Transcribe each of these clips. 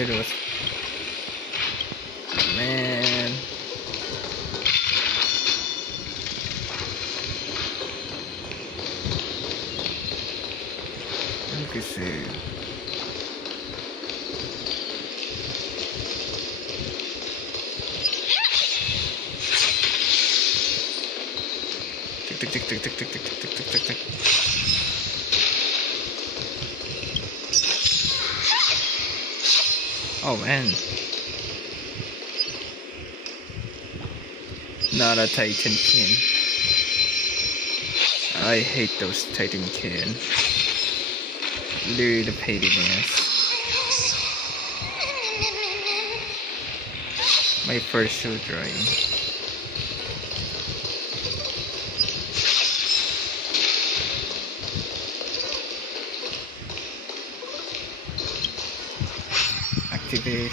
It was. Man. Let me see. Tick tick tick tick tick tick tick tick tick tick tick. Oh man. Not a Titan can. I hate those Titan can. Literally the pain in the ass. My first show drawing. Activate.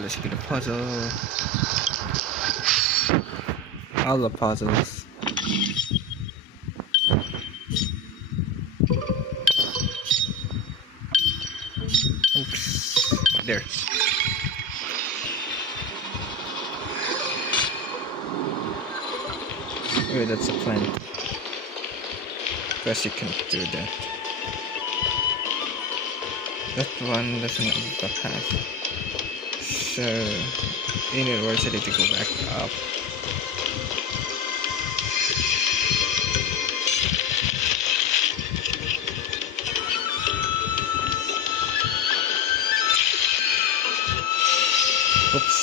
Let's get a puzzle. All the puzzles. Oops. There. Oh, that's a plant. because you can't do that. That one doesn't have the path. So you need eventually to go back up. Oops.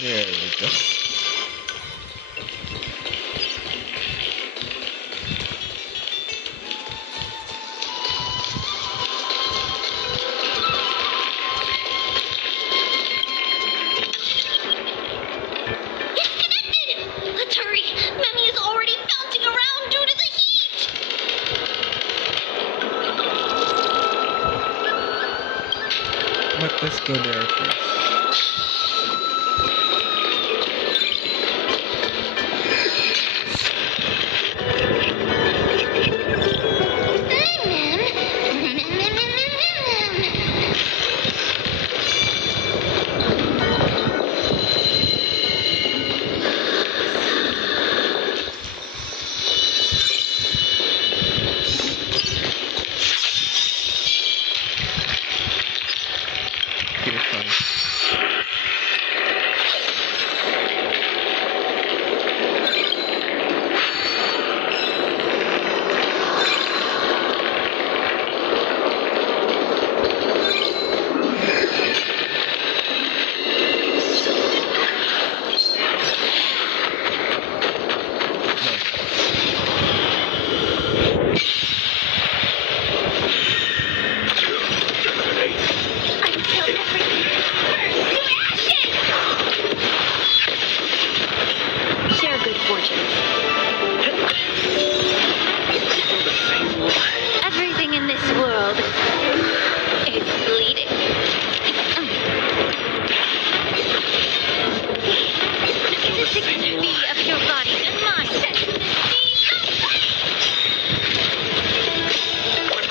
There we go. But let's go there first. Everything in this world is bleeding. The 6B of your body and my set.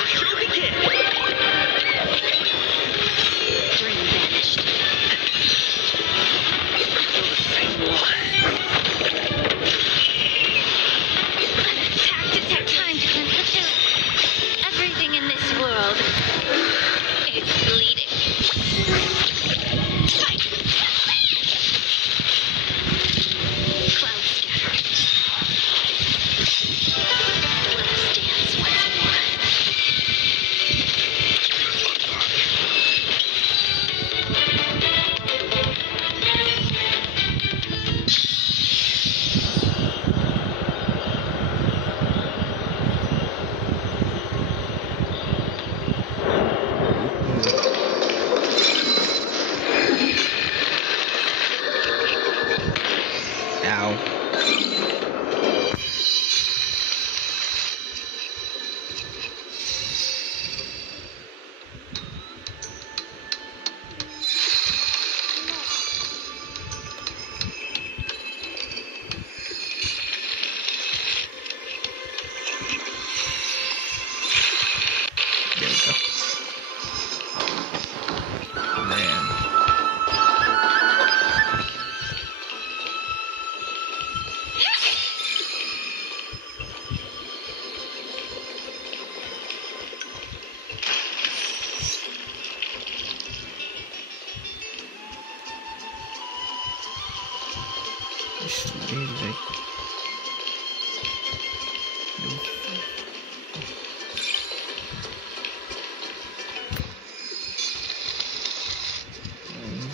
Show begin. Dream vanished. Still the same one. Attack to take time to cleanse the field. Everything in this world is bleeding. Cloud scatter. Let us dance once more. Ow. There we go. Man. It's really like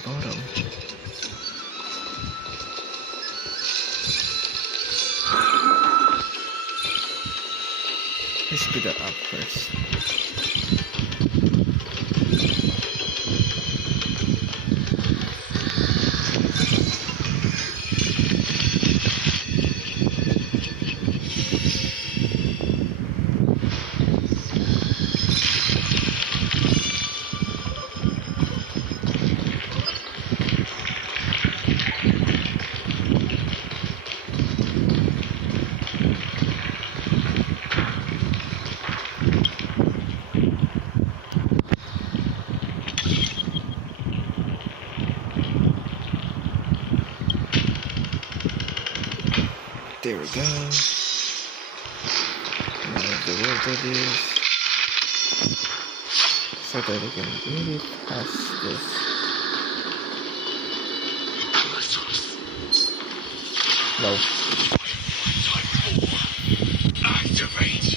bottom. Let's do that up first. There we go. Now the world that is. So that we can really pass this. No. Activate.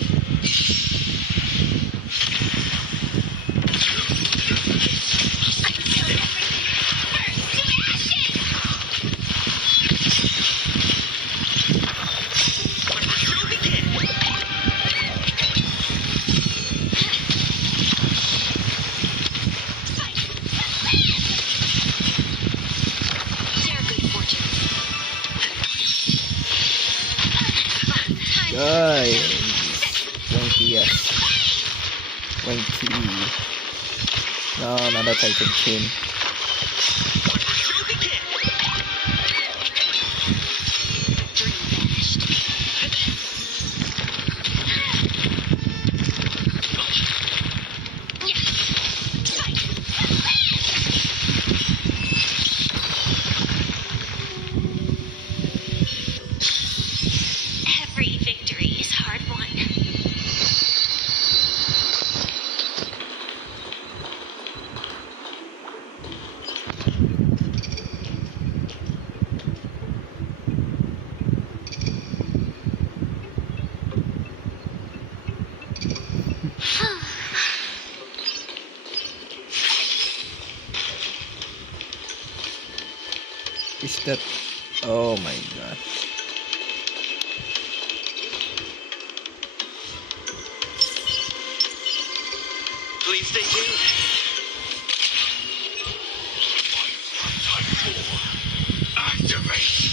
Guys, 20 yes. 20. No, another Titan King. Every victory is hard won. Is that? Oh my god. Please stay tuned. Activate.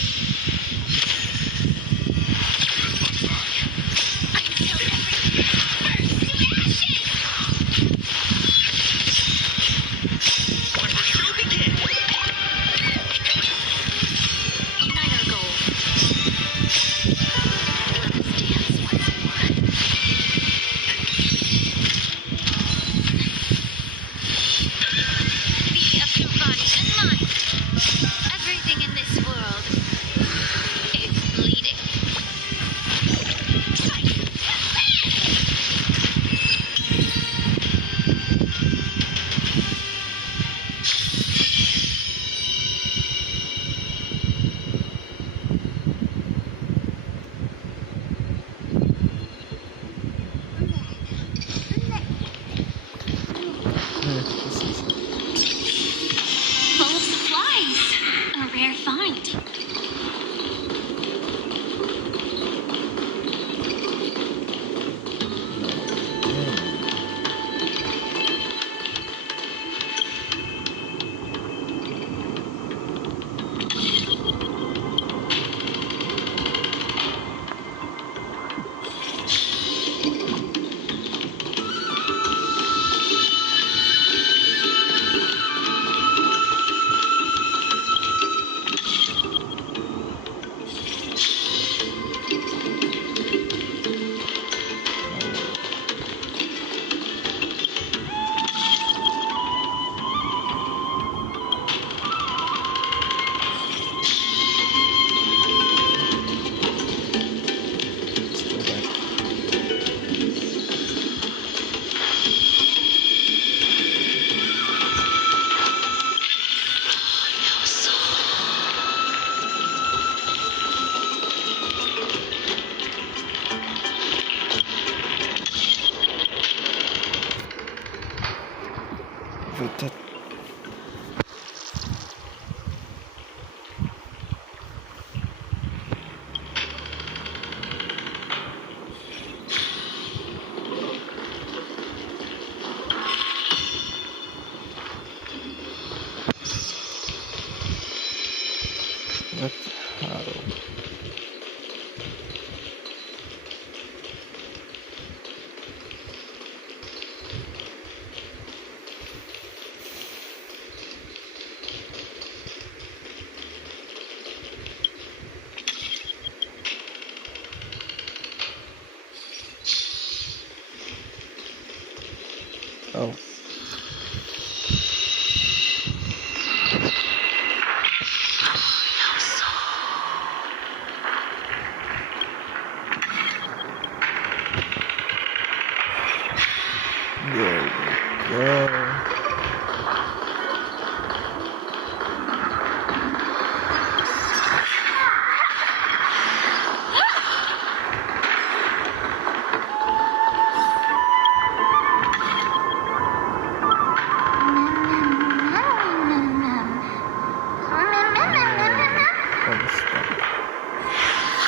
Unite our goals. Let us dance once more.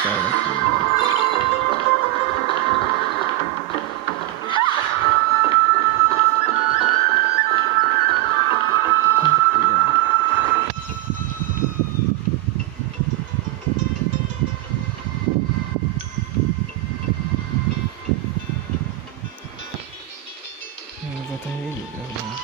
side of the我在这里了。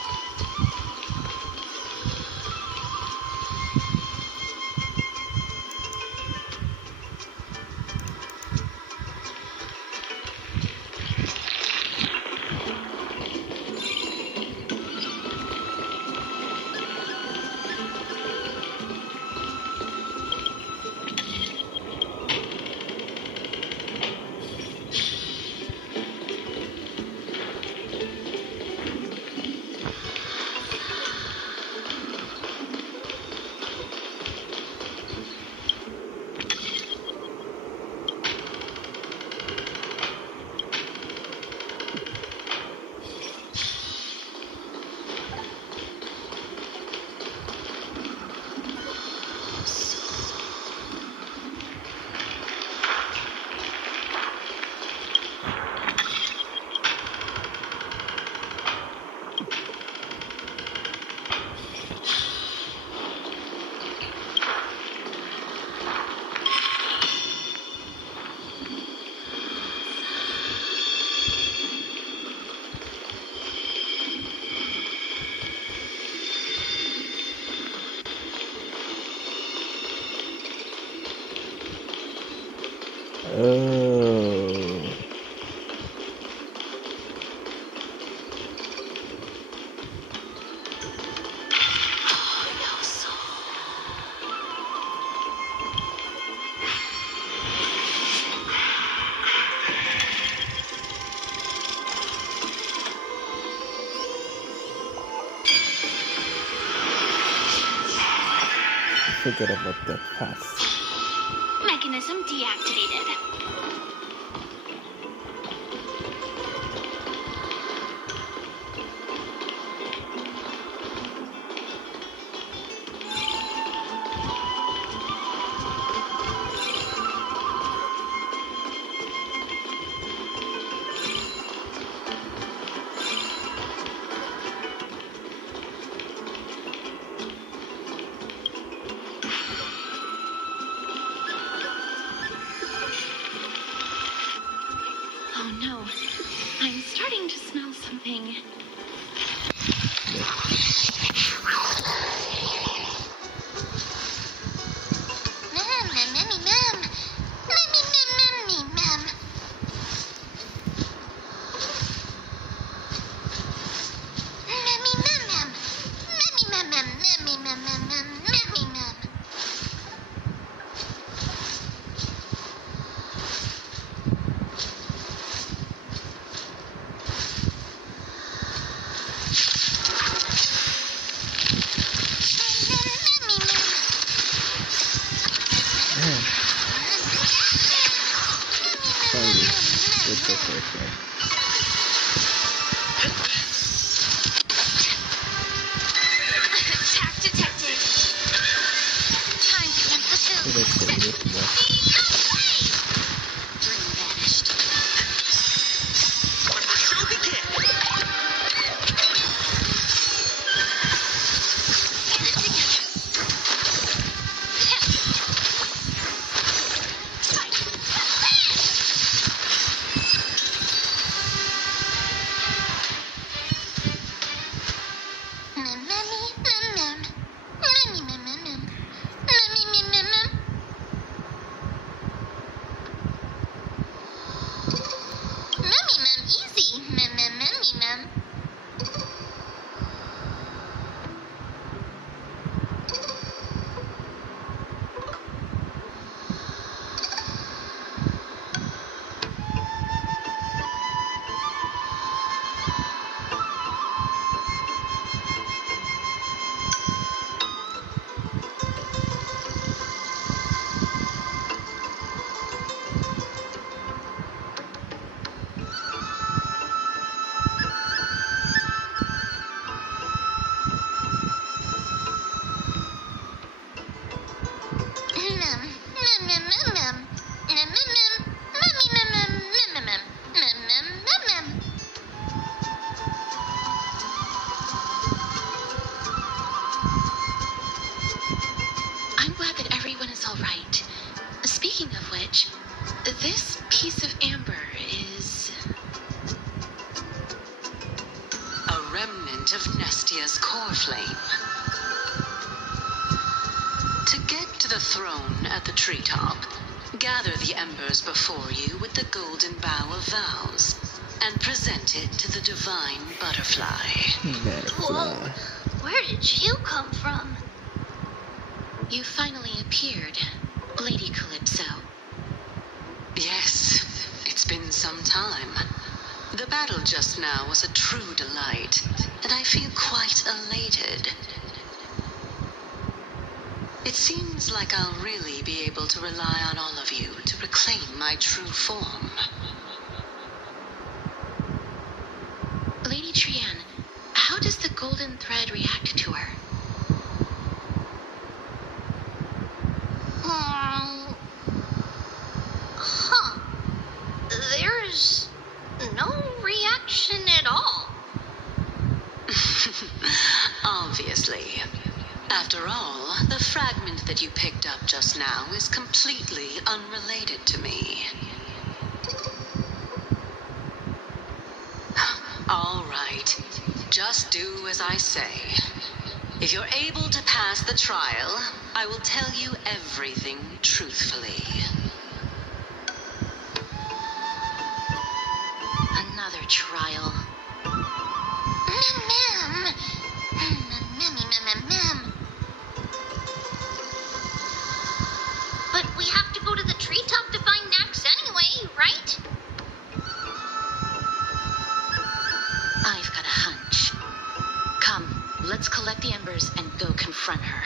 Forget about that path. Mechanism deactivated. Oh no, I'm starting to smell something. Attack detected. Time to unfulfill. Dream vanished. When the show begins. This piece of amber is a remnant of Nestia's core flame. To get to the throne at the treetop, gather the embers before you with the golden bough of vows, and present it to the divine butterfly. Whoa, where did you come from? You finally appeared, Lady Calypso. Yes, it's been some time. The battle just now was a true delight, and I feel quite elated. It seems like I'll really be able to rely on all of you to reclaim my true form. Lady Trian, how does the golden thread react to her? Huh. There's no reaction at all. Obviously. After all, the fragment that you picked up just now is completely unrelated to me. All right. Just do as I say. If you're able to pass the trial, I will tell you everything truthfully. Another trial. But we have to go to the treetop to find Nax anyway, right? I've got a hunch. Come, let's collect the embers and go confront her.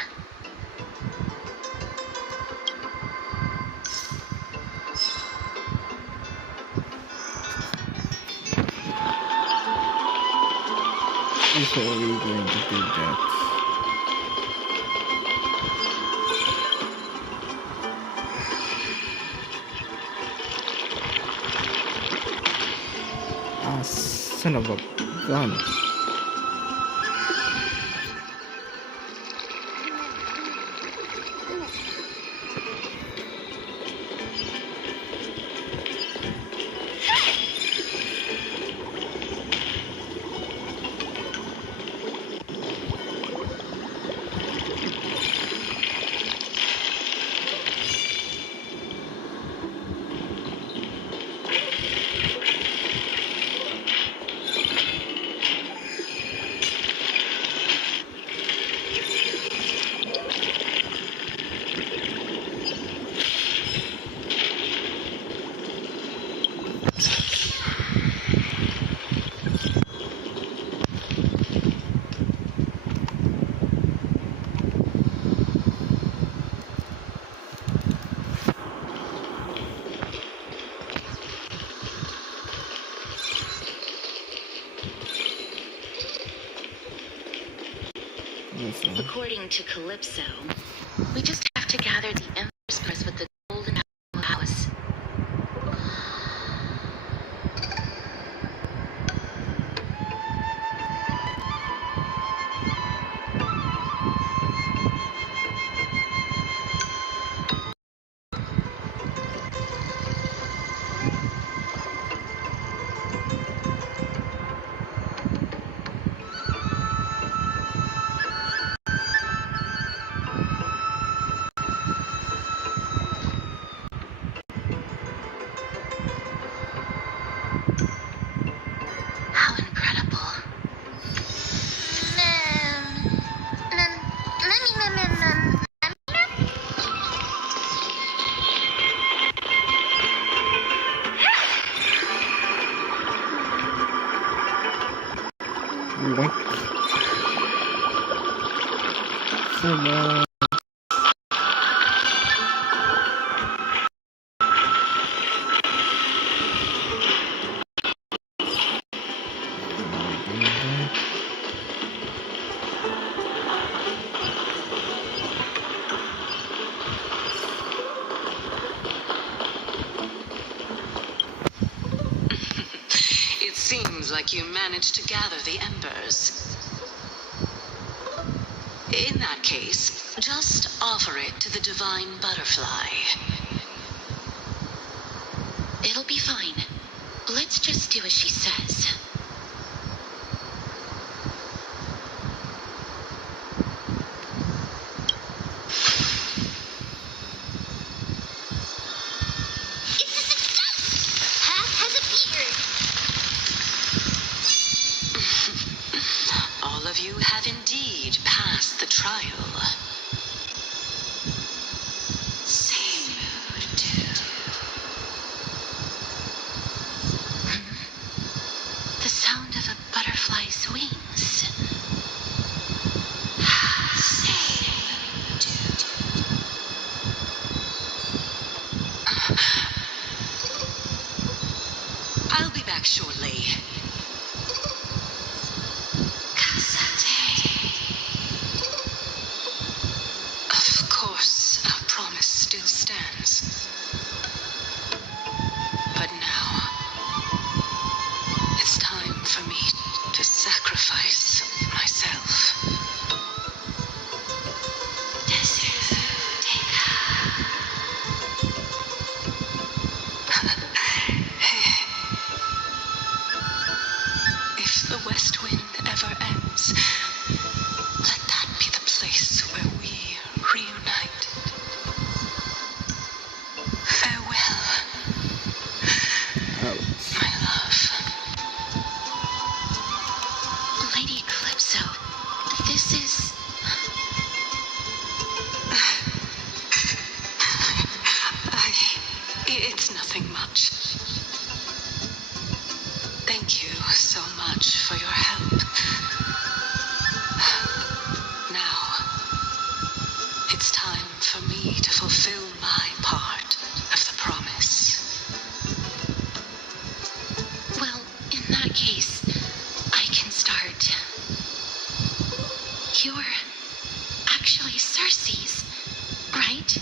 So are we going to do that? Ah, son of a gun. According to Calypso, we just have to gather the embers with the golden house. How incredible. What? Come on. It seems like you managed to gather the embers. In that case, just offer it to the divine butterfly. He'll be fine. Let's just do as she says. It's a success! Path has appeared. All of you have indeed passed the trial. Same mood, too. The sound of a butterfly's wings. Same mood, too. I'll be back shortly. Of course, our promise still stands. But now, it's time for me to sacrifice myself. If the west wind ever ends, let that be the place where we reunite. Farewell, Ouch. my love. Lady Calypso, this is... It's nothing much. Thank you so much for your help. Now, it's time for me to fulfill my part of the promise. Well, in that case, I can start. You're actually Cersei's, right?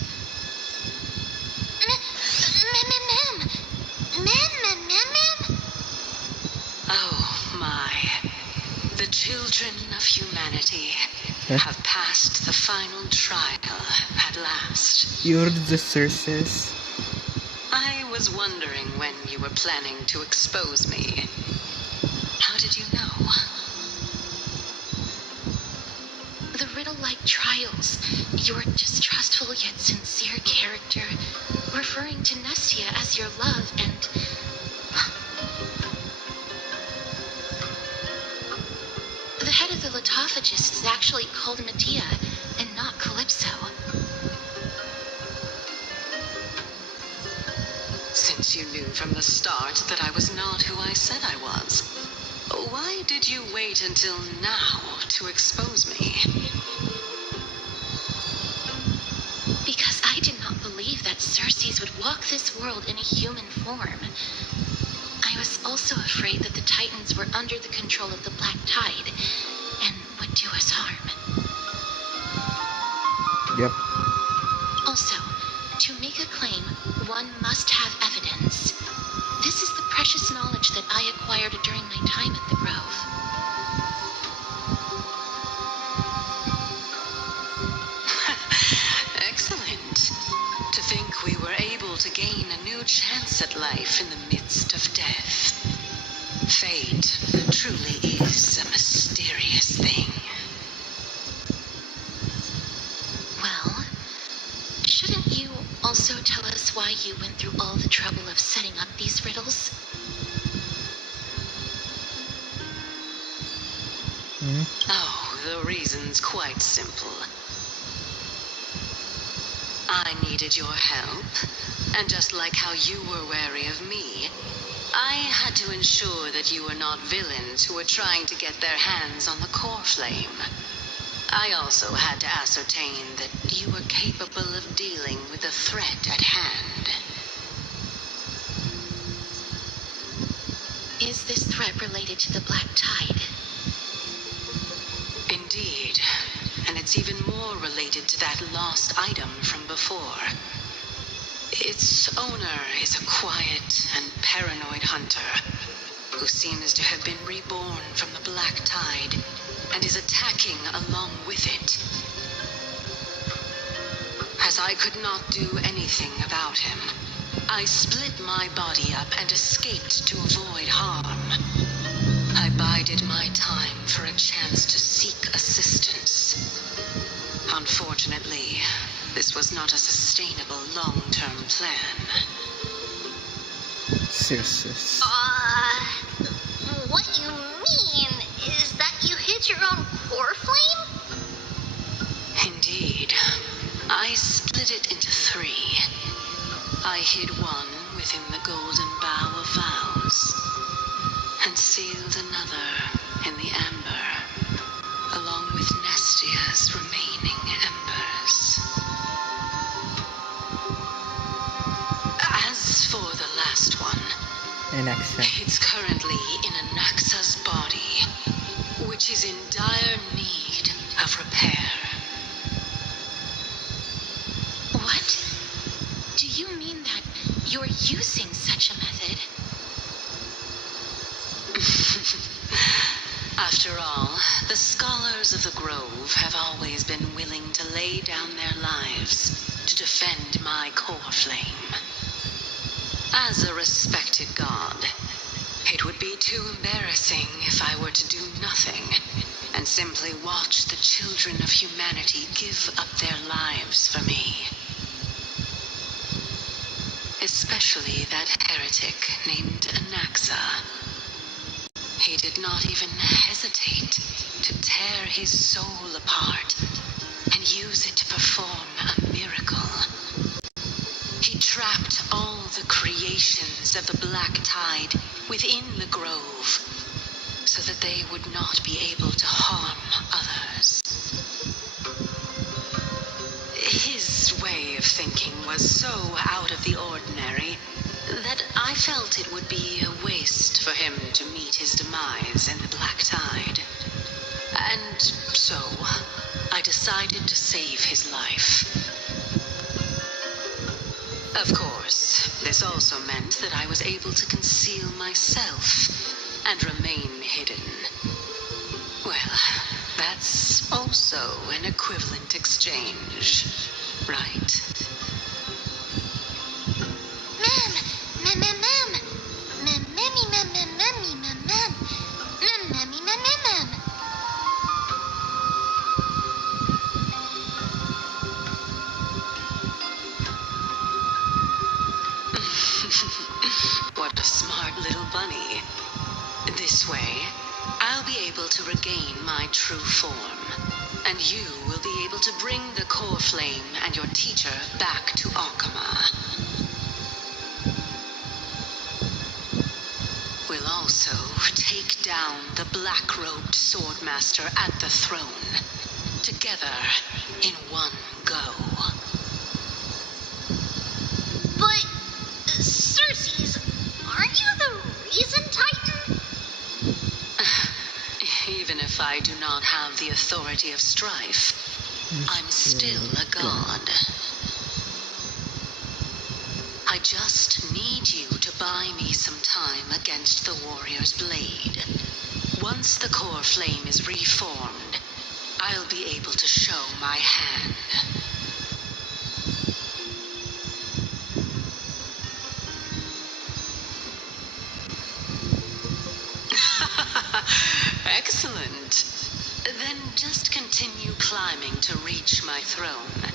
Oh my. The children of humanity have passed the final trial at last. You're the Cersei. I was wondering when you were planning to expose me. How did you know? The riddle-like trials, your distrustful yet sincere character, referring to Nestia as your love, and... The head of the Litophagists is actually called Medea, and not Calypso. Since you knew from the start that I was not who I said I was, why did you wait until now to expose me? Because I did not believe that Cersei's would walk this world in a human form. I was also afraid that the Titans were under the control of the Black Tide and would do us harm. Yep. Also, to make a claim, one must have evidence. This is the precious knowledge that I acquired during my time at the Grove. Excellent. To think we were able to gain a new chance at life in the midst of death. Fate truly is a mysterious thing. Well, shouldn't you also tell us why you went through all the trouble of setting up these riddles? Oh, the reason's quite simple. I needed your help, and just like how you were wary of me, I had to ensure that you were not villains who were trying to get their hands on the core flame. I also had to ascertain that you were capable of dealing with the threat at hand. Is this threat related to the Black Tide? Indeed, and it's even more related to that lost item from before. Its owner is a quiet and paranoid hunter who seems to have been reborn from the Black Tide and is attacking along with it. As I could not do anything about him, I split my body up and escaped to avoid harm. I bided my time for a chance to seek assistance. Unfortunately, this was not a sustainable long-term plan. Seriously. What you mean is that you hid your own core flame? Indeed. I split it into 3. I hid one within the golden bough of vows, and sealed another in the amber, along with Nestia's remaining embers. As for the last one, An accent. it's currently in Anaxa's body, which is in dire need of repair. What? Do you mean that you're using such a method? After all, the scholars of the Grove have always been willing to lay down their lives to defend my core flame. As a respected god, it would be too embarrassing if I were to do nothing and simply watch the children of humanity give up their lives for me. Especially that heretic named Anaxa. He did not even hesitate to tear his soul apart and use it to perform a miracle. He trapped all the creations of the Black Tide within the Grove so that they would not be able to harm others. His way of thinking was so out of the ordinary that I felt it would be a waste for him to meet his demise in the Black Tide. And so, I decided to save his life. Of course, this also meant that I was able to conceal myself and remain hidden. Well, that's also an equivalent exchange, right? What a smart little bunny. This way, I'll be able to regain my true form, and you will be able to bring the core flame and your teacher back to Akama. We'll also take down the black-robed swordmaster at the throne, together in one go. But, Circes, aren't you the reason Titan? Even if I do not have the authority of strife, I'm still a god. I just need you to buy me some time against the warrior's blade. Once the core flame is reformed, I'll be able to show my hand. Excellent. Then just continue climbing to reach my throne.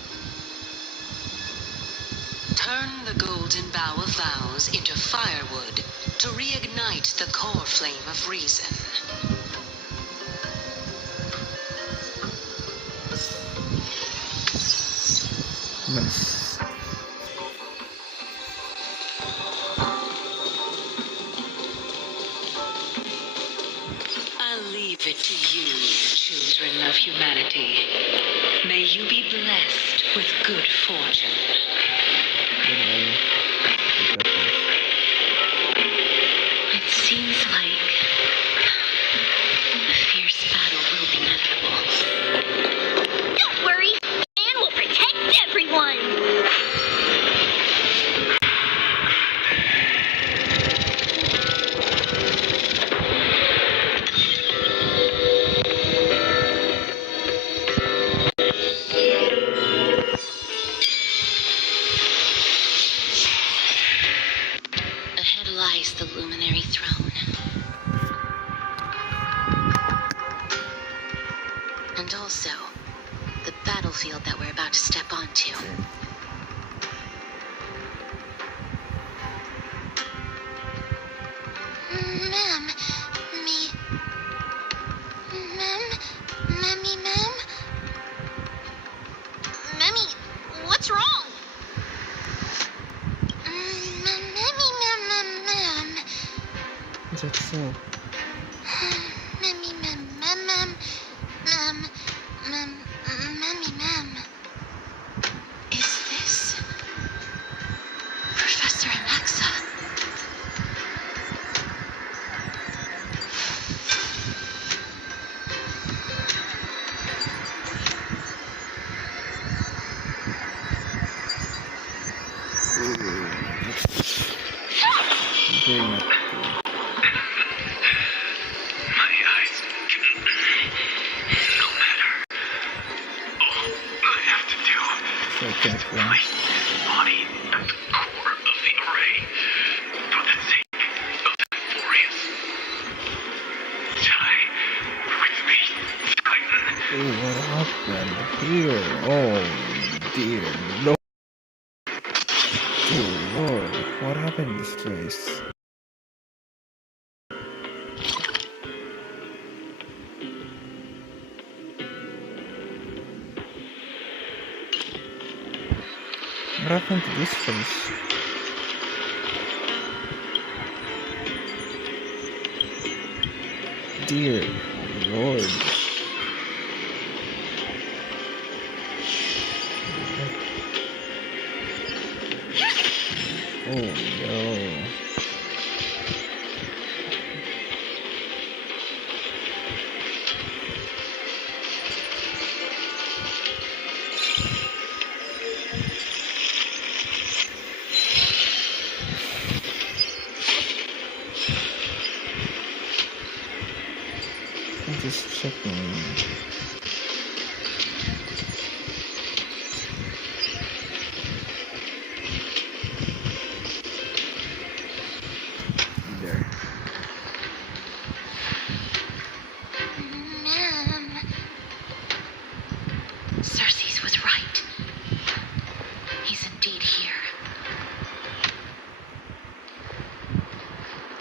Turn the golden bough of vows into firewood to reignite the core flame of reason. Nice. I'll leave it to you, children of humanity. May you be blessed with good fortune. It seems like a fierce battle will be inevitable. Don't worry, man will protect everyone. face the luminary throne. And also, the battlefield that we're about to step onto. Ma'am, ma'am? Mammy, what's wrong? Ma'am. Is that so? Mammy, ma'am. Is this Professor Alexa? Very much. My eyes. No matter. All I have to do So is careful. place this body at the core of the array for the sake of that glorious. Die with me, Titan. Oh, what happened here? Oh, dear Lord. Dear Lord, what happened in this place? What happened to this place? Dear Lord. Oh no. I'm just checking. There. Ma'am. Cersei's was right. He's indeed here.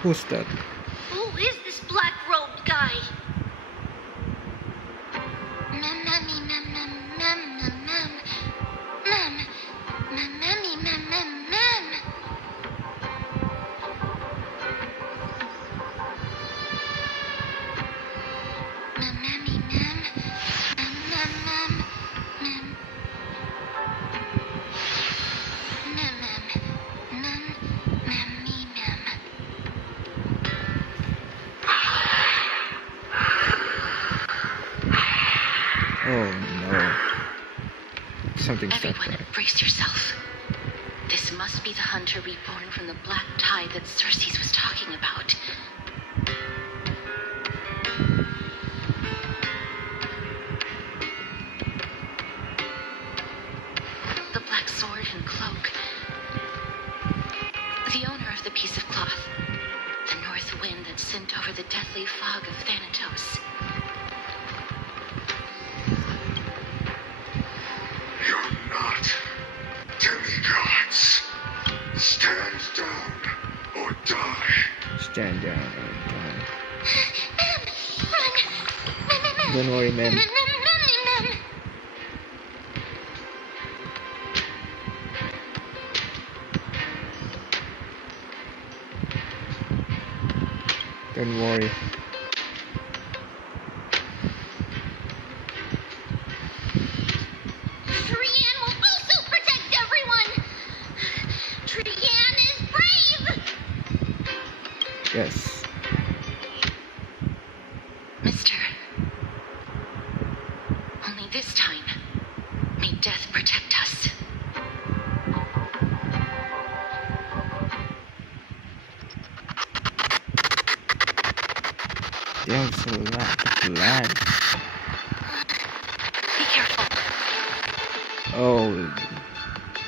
Who's that? Who is this black-robed guy? Oh no. Something's not Everyone, right. brace yourself. This must be the hunter reborn from the black tide that Cersei's was talking about. The black sword and cloak. The owner of the piece of cloth. The north wind that sent over the deathly fog of Thanatos. You're not demigods. Stand down or die. Stand down or die. Run! Don't worry, ma'am. Ma'am. Don't worry. Trian will also protect everyone! Trian is brave! Yes. Mister. Only this time, may death protect us. There's a lot of lag. Be careful. Oh,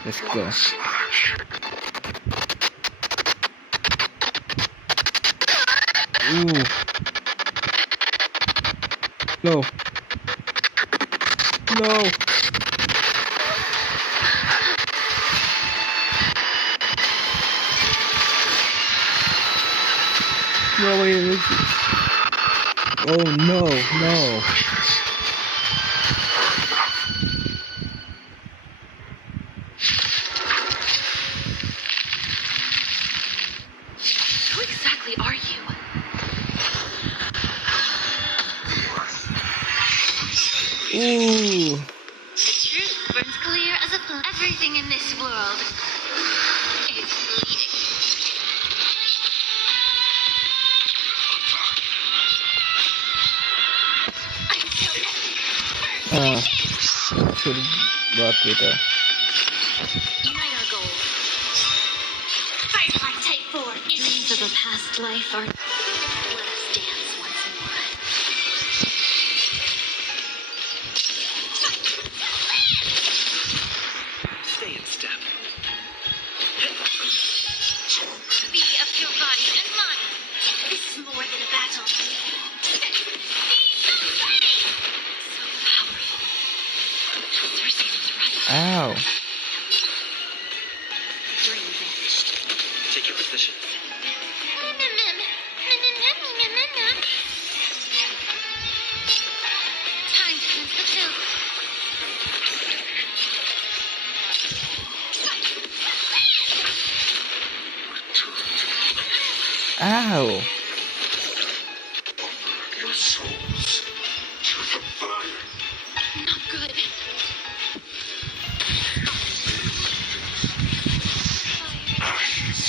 let's go. Slash. Ooh. No. No. No way. Oh no, no. Who exactly are you? Ooh. The truth burns clear as a flame. Everything in this world is bleeding. Should brought with her. Unite our goals. Firefly Type 4. Dreams of a past life are. Let us dance once more. Stay in step. Be of your body and mind. This is more than a battle. Be so brave! So powerful. Cersei was right. Ow. Dream vanished. Take your position. Time to cleanse the field. Ow. Your souls to the fire. Not good. Ashes.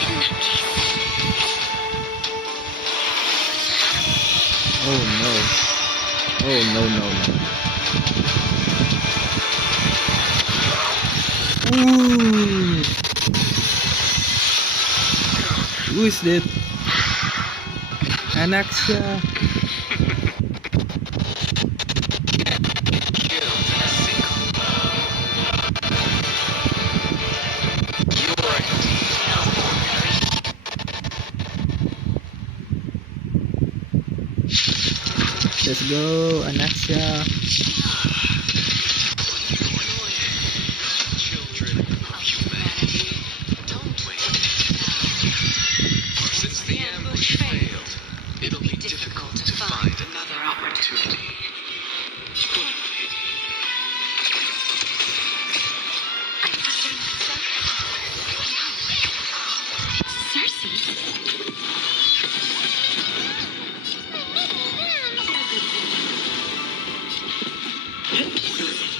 In that case, Oh no. Oh no, no, no. Ooh. Who is that? Anaxia. Let's go, Anaxia. Children of humanity, don't wait. Since the ambush failed, it'll be difficult to find another opportunity.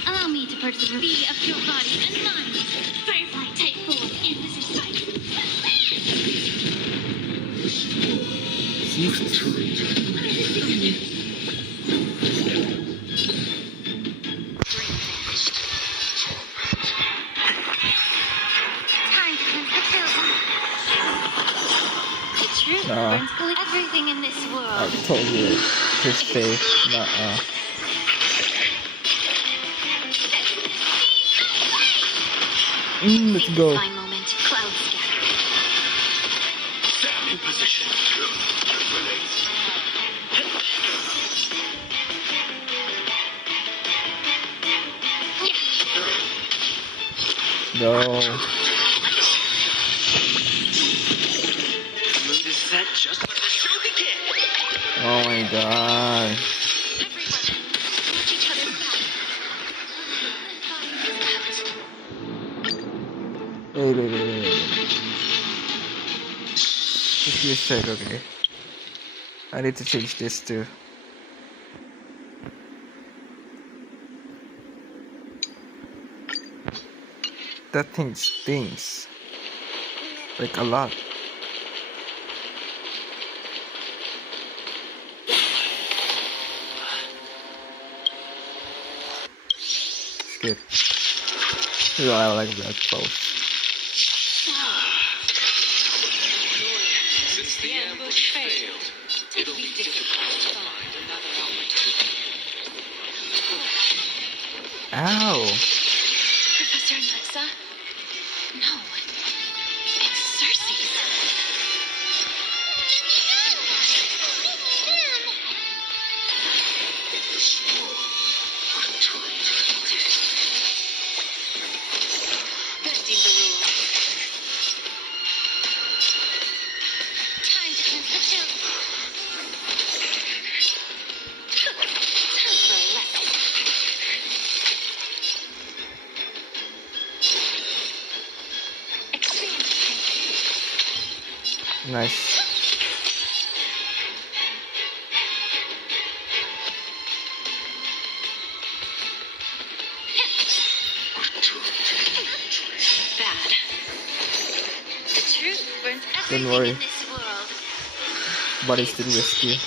allow me to purchase the be of your body and mind. Firefly Type 4 in this sight. Time to cleanse the field. The truth burns clear. Everything in this I world. told you to stay. Let's go. Fine moment. Cloud scatter. In position. Go. The mood is set just let the show begin. Oh my god. Everyone, watch each other's back. Wait. Just give a sec, okay. I need to change this too. That thing stings. Like a lot. Skip. Oh, I like that pose. Since the ambush failed, it'll be difficult to find another opportunity. Ow! Nice. Bad. The truth burns Don't everything worry. in this world. But it's still risky. Watch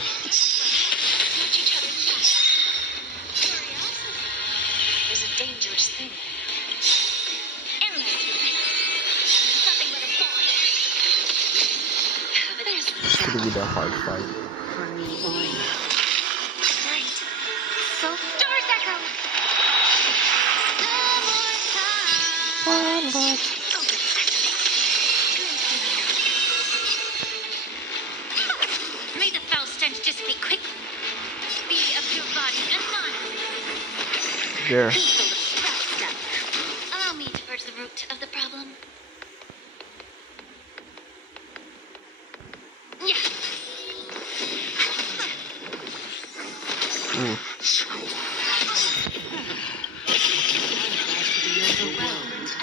each other's backs. Curiosity is a dangerous thing. Endless. Nothing but a boy. There's no Should be the hard fight. For me, boy. right. So doors echo. No more time. Open sesame. May the foul stench dissipate quickly. Be of your body and mind. There. Who's the little brat step? Allow me to purge the root of the problem. Yeah. Ooh.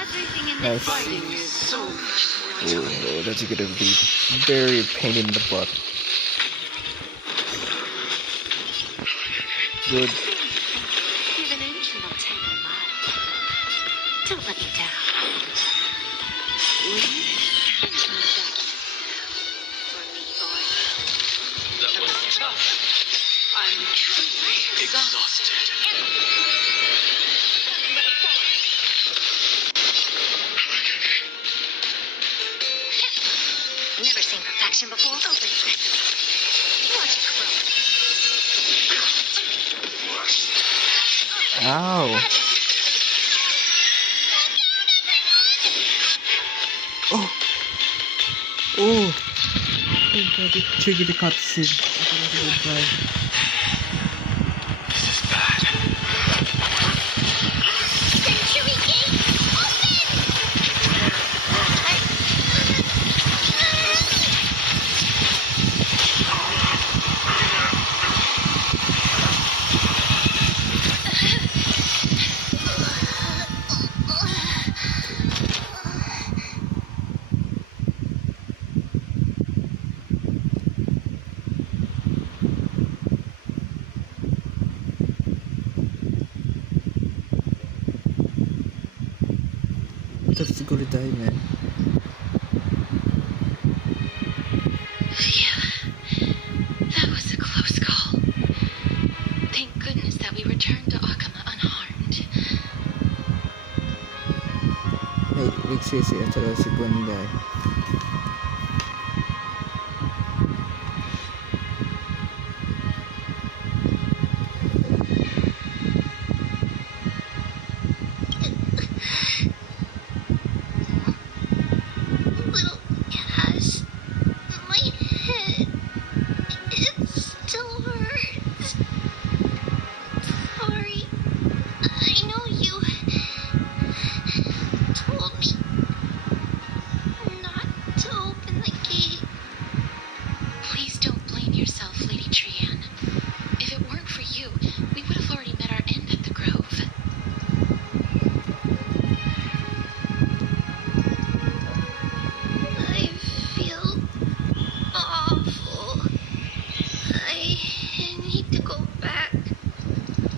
Everything in Nice. this world. Ooh, no, that's gonna be very pain in the butt. Good. Give an inch and I'll take a mile. Don't let me down. For me, boy. That was tough. I'm truly Exhausted. Nothing but a boy. Never seen perfection before. Open sesame. Watch it grow. Ow. Oh. Oh. Oh god, it triggered the cutscene. Goodbye. This is bad. Century gate, open! That's gonna die, man. Phew. That was a close call. Thank goodness that we returned to Akama unharmed. Hey, nagsisi at saka si Bunday. Little Ash, my head, it still hurts. Sorry, I know you told me not to open the gate. Please don't blame yourself, Lady Trian. If it weren't for you, we would have already met our end at the Grove. I feel awful. I need to go back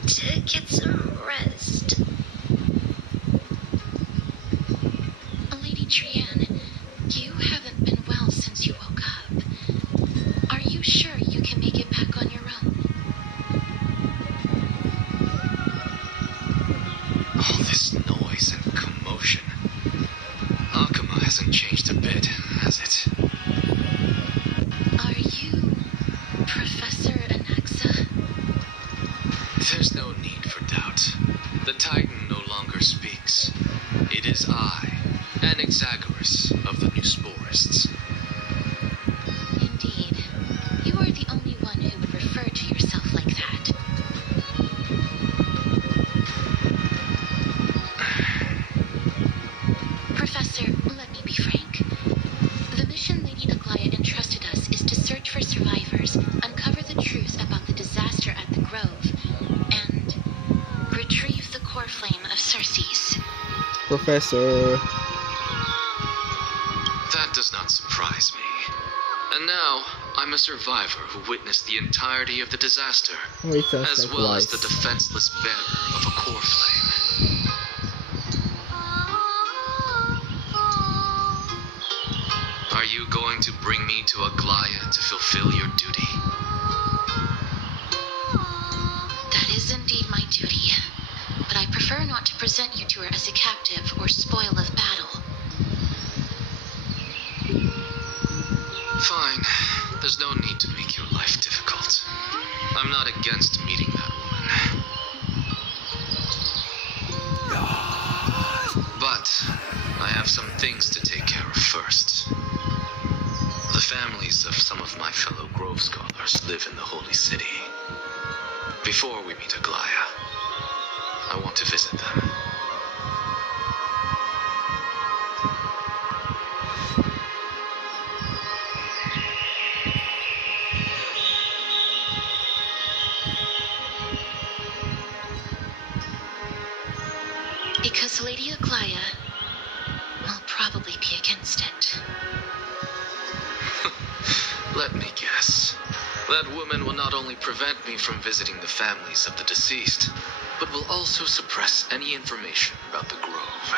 to get some rest. Lady Trian, you haven't been well since you woke up. Are you sure you can make it back on your own? All this noise and commotion. Akama hasn't changed a bit, has it? Are you Professor Anaxa? There's no need for doubt. The Titan no longer speaks. It is I, Anaxagoras of the New Sporists. Indeed. You are the only one who would refer to yourself like that. Professor, let me be frank. The mission Lady Aglaya entrusted us is to search for survivors, uncover the truth about the disaster at the Grove, and retrieve the core flame of Circes. Professor. That does not surprise me. And now, I'm a survivor who witnessed the entirety of the disaster, Oh, it sounds as like well lies. as the defenseless bearer of a core flame. Are you going to bring me to Aglaya to fulfill your duty? That is indeed my duty, but I prefer not to present you to her as a captive or spoil of battle. Fine. There's no need to make your life difficult. I'm not against meeting that woman. But I have some things to take care of first. The families of some of my fellow Grove Scholars live in the Holy City. Before we meet Aglaya, I want to visit them. Because Lady Aglaya will probably be against it. Let me guess. That woman will not only prevent me from visiting the families of the deceased, but will also suppress any information about the Grove.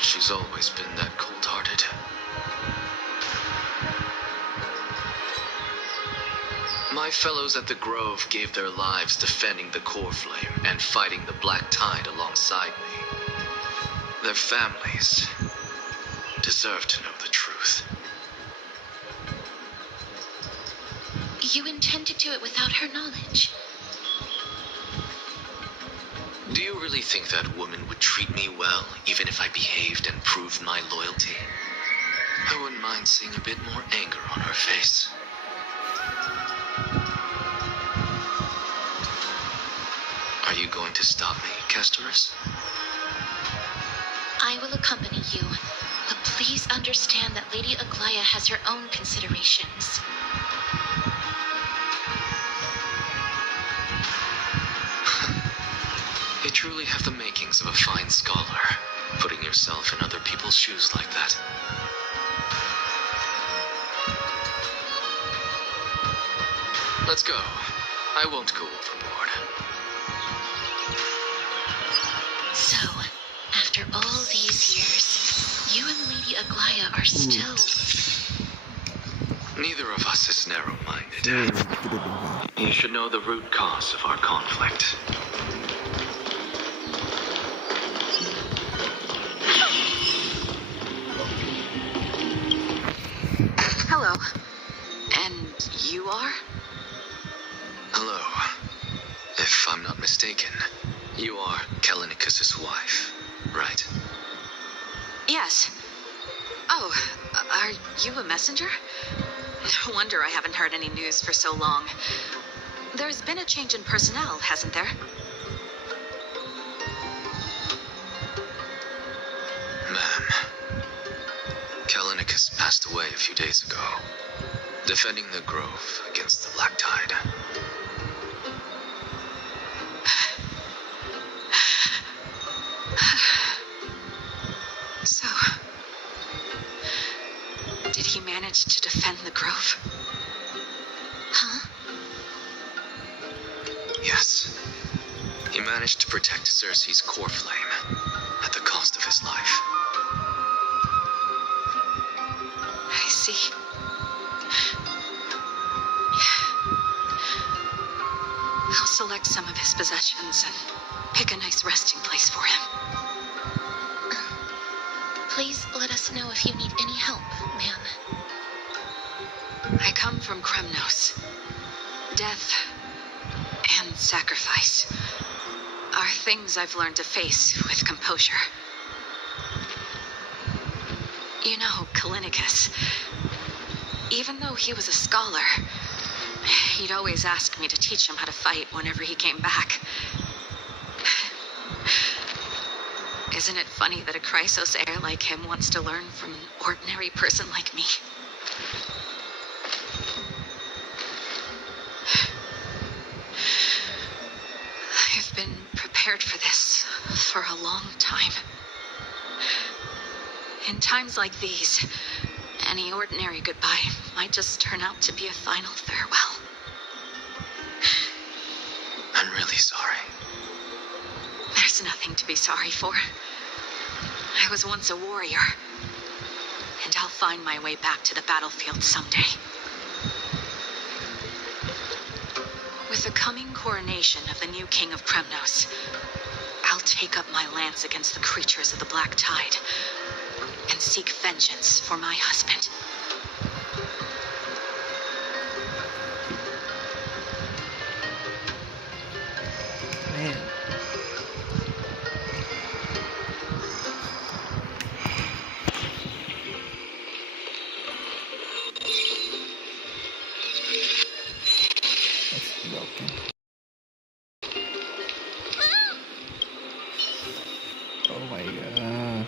She's always been that cold-hearted. My fellows at the Grove gave their lives defending the core flame and fighting the Black Tide alongside me. Their families deserve to know the truth. You intend to do it without her knowledge. Do you really think that woman would treat me well, even if I behaved and proved my loyalty? I wouldn't mind seeing a bit more anger on her face. Are you going to stop me, Kesterus? I will accompany you, but please understand that Lady Aglaya has her own considerations. You truly have the makings of a fine scholar, putting yourself in other people's shoes like that. Let's go. I won't go overboard. So, after all these years, you and Lady Aglaya are still... Neither of us is narrow-minded. You should know the root cause of our conflict. Hello. And you are? Hello. If I'm not mistaken, you are Kallinicus's wife, right? Yes. Oh, are you a messenger? No wonder I haven't heard any news for so long. There's been a change in personnel, hasn't there? Ma'am, Kallinicus passed away a few days ago, defending the Grove against the Black Tide. So, did he manage to defend the Grove? Huh? Yes. He managed to protect Cersei's core flame at the cost of his life. I see. I'll select some of his possessions and pick a nice resting place for him. Please let us know if you need any help, ma'am. I come from Kremnos. Death and sacrifice are things I've learned to face with composure. You know, Kallinicus, even though he was a scholar, he'd always ask me to teach him how to fight whenever he came back. Isn't it funny that a Chrysos heir like him wants to learn from an ordinary person like me? I've been prepared for this for a long time. In times like these, an Any ordinary goodbye might just turn out to be a final farewell. I'm really sorry. There's nothing to be sorry for. I was once a warrior, and I'll find my way back to the battlefield someday. With the coming coronation of the new king of Kremnos, I'll take up my lance against the creatures of the Black Tide and seek vengeance for my husband. Man. That's broken. Oh my god.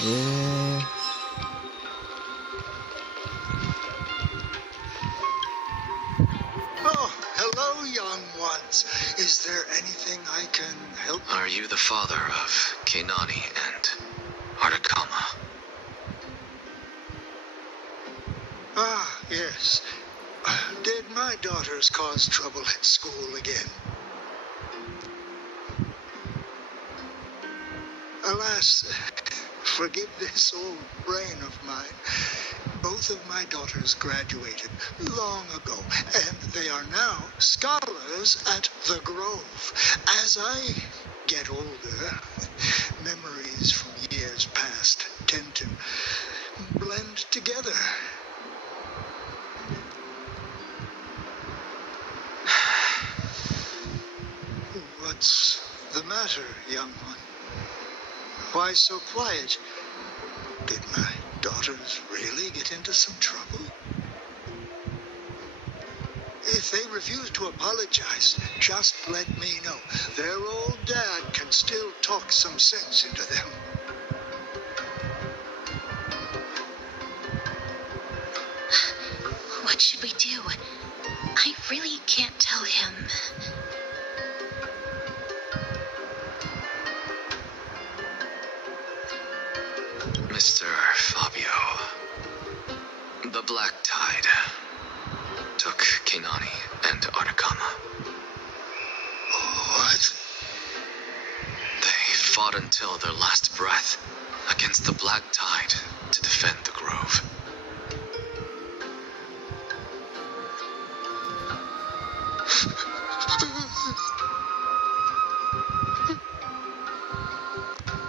Yeah. Oh, hello, young ones. Is there anything I can help? Are you the father of Kenani and Artakama? Ah, yes. Did my daughters cause trouble at school again? Alas, forgive this old brain of mine. Both of my daughters graduated long ago, and they are now scholars at the Grove. As I get older, memories from years past tend to blend together. What's the matter, young one? Why so quiet? Did my daughters really get into some trouble? If they refuse to apologize, just let me know. Their old dad can still talk some sense into them. What should we do? I really can't tell him. Mr. Fabio, the Black Tide took Kenani and Artakama. What? They fought until their last breath against the Black Tide to defend the Grove.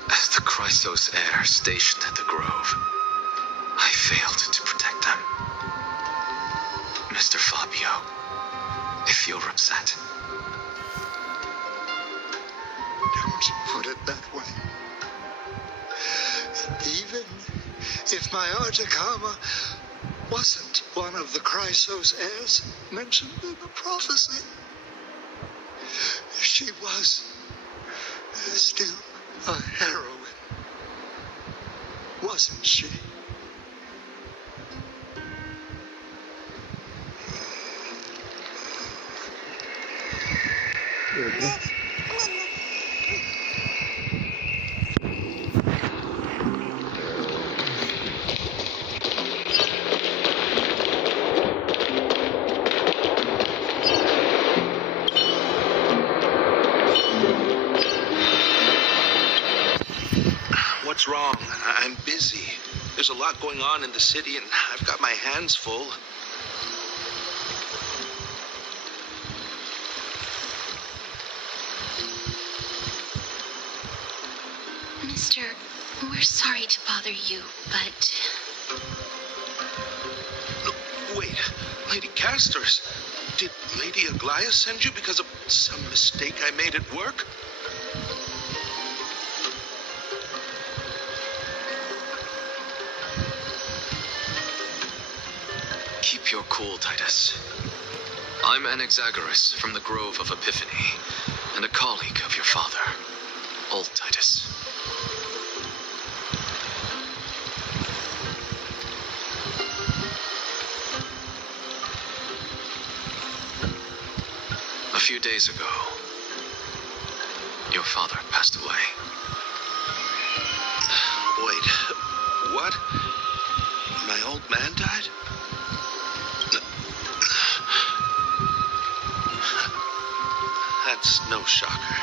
As the Chrysos heir stationed at the Grove, I failed to protect them. Mr. Fabio, if you're upset, Don't put it that way. Even if my Artakama wasn't one of the Chrysos heirs mentioned in the prophecy, she was still a heroine, wasn't she? There we go. What's wrong? I'm busy. There's a lot going on in the city, and I've got my hands full. Mister, we're sorry to bother you, but Look, wait, Lady Castors, did Lady Aglaya send you because of some mistake I made at work? keep your cool, Titus. I'm Anaxagoras from the Grove of Epiphany, and a colleague of your father, old Titus. few days ago, your father passed away. Wait, what? My old man died? That's no shocker.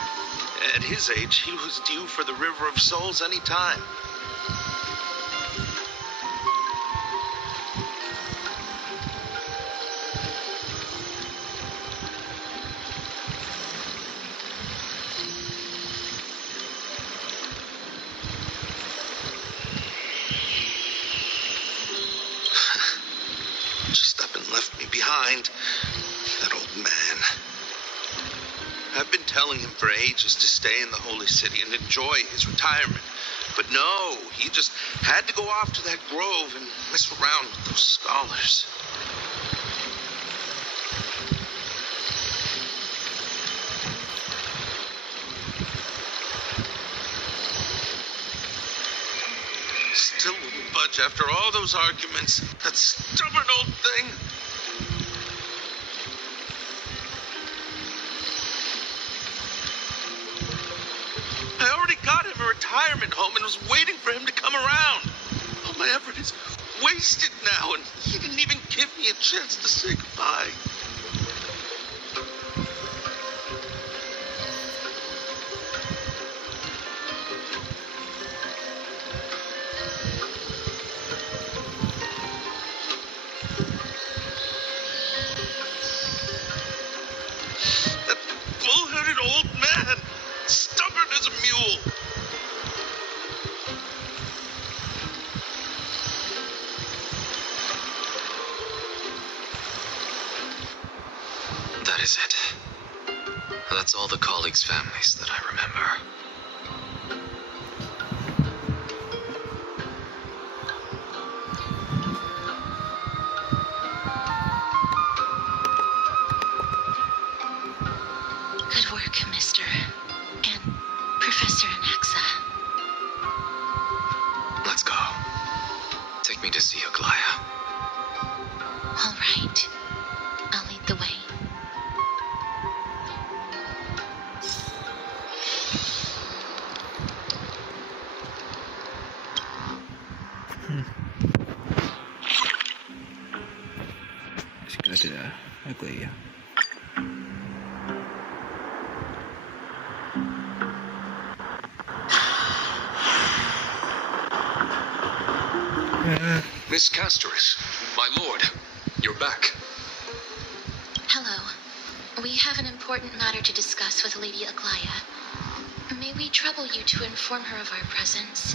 At his age, he was due for the River of Souls any time. Just up and left me behind. That old man. I've been telling him for ages to stay in the Holy City and enjoy his retirement. But no, he just had to go off to that grove and mess around with those scholars. Still wouldn't budge after all those arguments. That stubborn old thing. I already got him a retirement home and was waiting for him to come around. All my effort is wasted now, and he didn't even give me a chance to say goodbye. That bull-headed old man, stubborn as a mule. That is it. That's all the colleagues' families that I remember. Good work, Mr. and Professor Anaxa. Let's go. Take me to see Aglaya. All right. I'll lead the way. Let's go to the Aglaya. Miss Castoris, my lord, you're back. Hello. We have an important matter to discuss with Lady Aglaya. May we trouble you to inform her of our presence?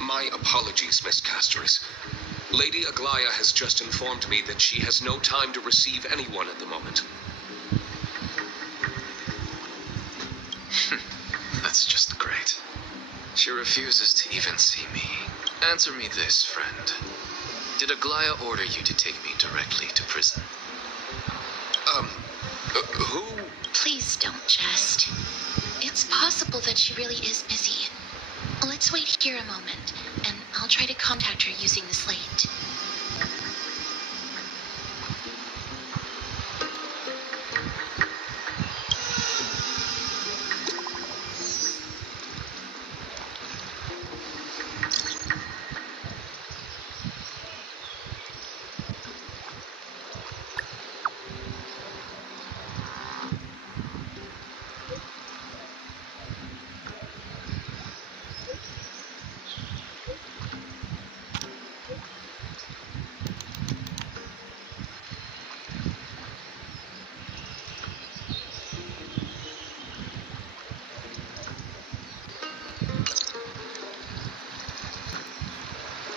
My apologies, Miss Castoris. Lady Aglaya has just informed me that she has no time to receive anyone at the moment. That's just great. She refuses to even see me. Answer me this, friend. Did Aglaya order you to take me directly to prison? Who? Please don't jest. It's possible that she really is busy. Let's wait here a moment, and I'll try to contact her using the slate.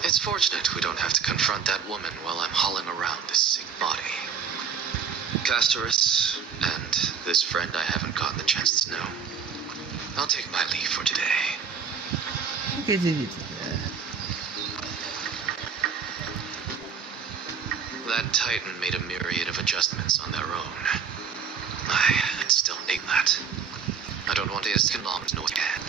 It's fortunate we don't have to confront that woman while I'm hauling around this sick body. Castoris, and this friend I haven't gotten the chance to know. I'll take my leave for today. That Titan made a myriad of adjustments on their own. I still need that. I don't want to as long as no can.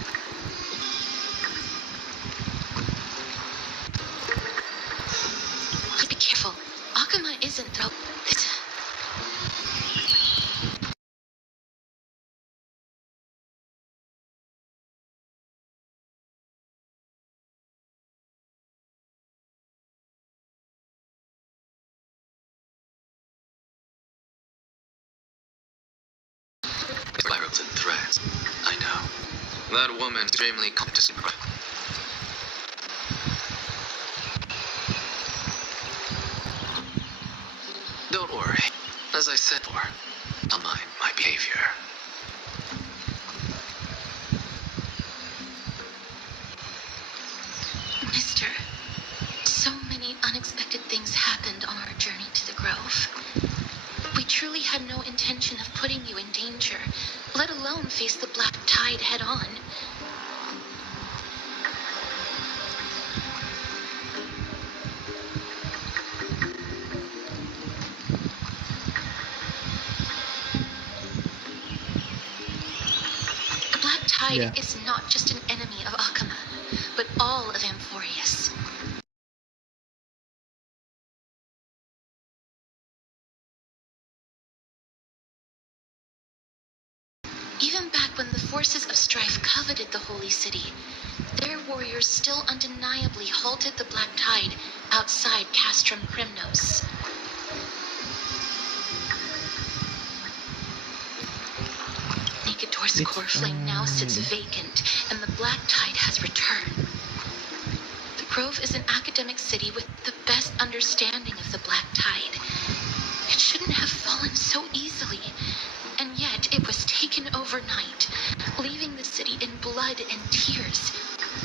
That woman extremely competent. Don't worry. As I said before, I'll mind my behavior. Mister, so many unexpected things happened on our journey to the Grove. We truly had no intention of putting you in danger, let alone face the Black Tide head on. The Black Tide is not just an enemy of Akama, but all of Amphorius. Even back when the forces of strife coveted the Holy City, their warriors still undeniably halted the Black Tide outside Castrum Krymnos. Naked-Dor's core flame now sits vacant, and the Black Tide has returned. The Grove is an academic city with the best understanding of the Black Tide. It shouldn't have fallen so easily, and yet it was taken overnight, leaving the city in blood and tears,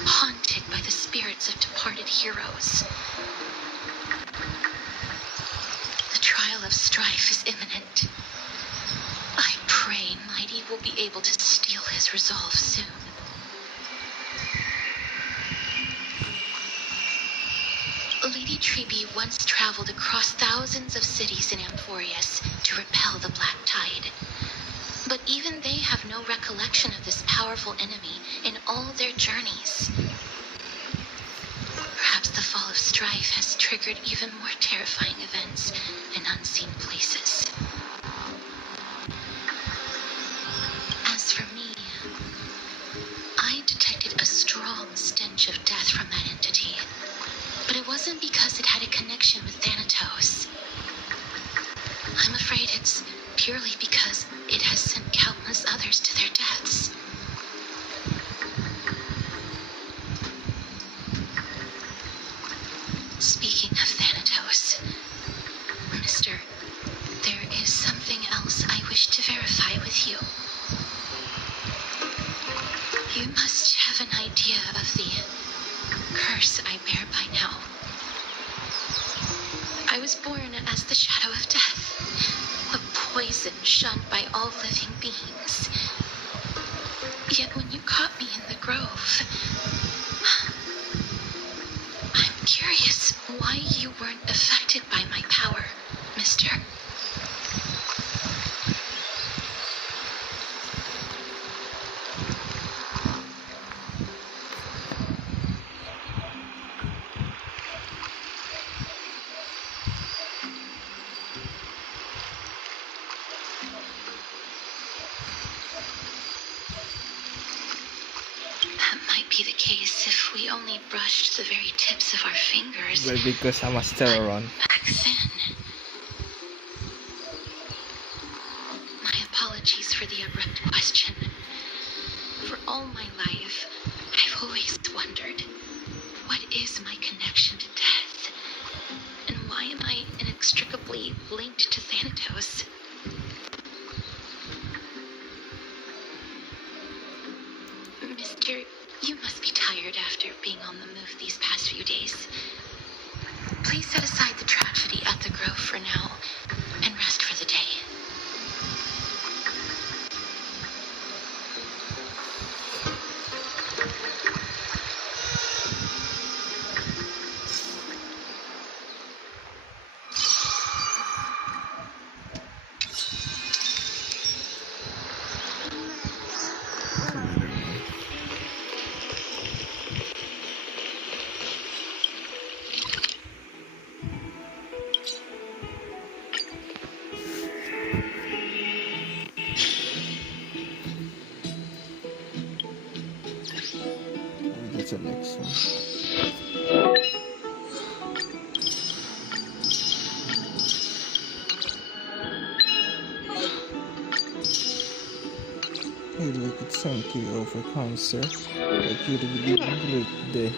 haunted by the spirits of departed heroes. The trial of strife is imminent. I pray Mighty will be able to steal his resolve soon. Lady Tribol once traveled across thousands of cities in Amphorius to repel the Black Tide. But even they have no recollection of this powerful enemy in all their journeys. Perhaps the fall of strife has triggered even more terrifying events in unseen places. As for me, I detected a strong stench of death from that entity. But it wasn't because it had a connection with Thanatos. I'm afraid it's purely because it has sent countless others to their deaths. Speaking of Thanatos, Mister, there is something else I wish to verify with you. You must have an idea of the curse I bear by now. I was born as the shadow of death, a poison shunned by all living beings. Yet when you caught me in the grove, I'm curious why you weren't affected by my power, Mister. Be the case if we only brushed the very tips of our fingers. Well, because I'm a steroid. Back then. My apologies for the abrupt question. For all my life, I've always wondered, what is my connection to death? And why am I inextricably linked to Thanatos? Mister, you must be tired after being on the move these past few days. Please set aside the tragedy at the Grove for now and rest for the day. That's the next one. Hey, look, it's Honkai over concert. Hope you have a great day.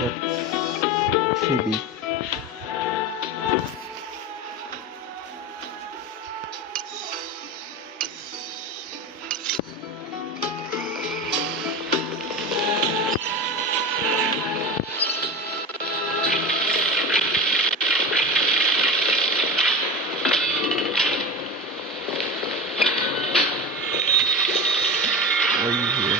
That's Tribol. Why are you here?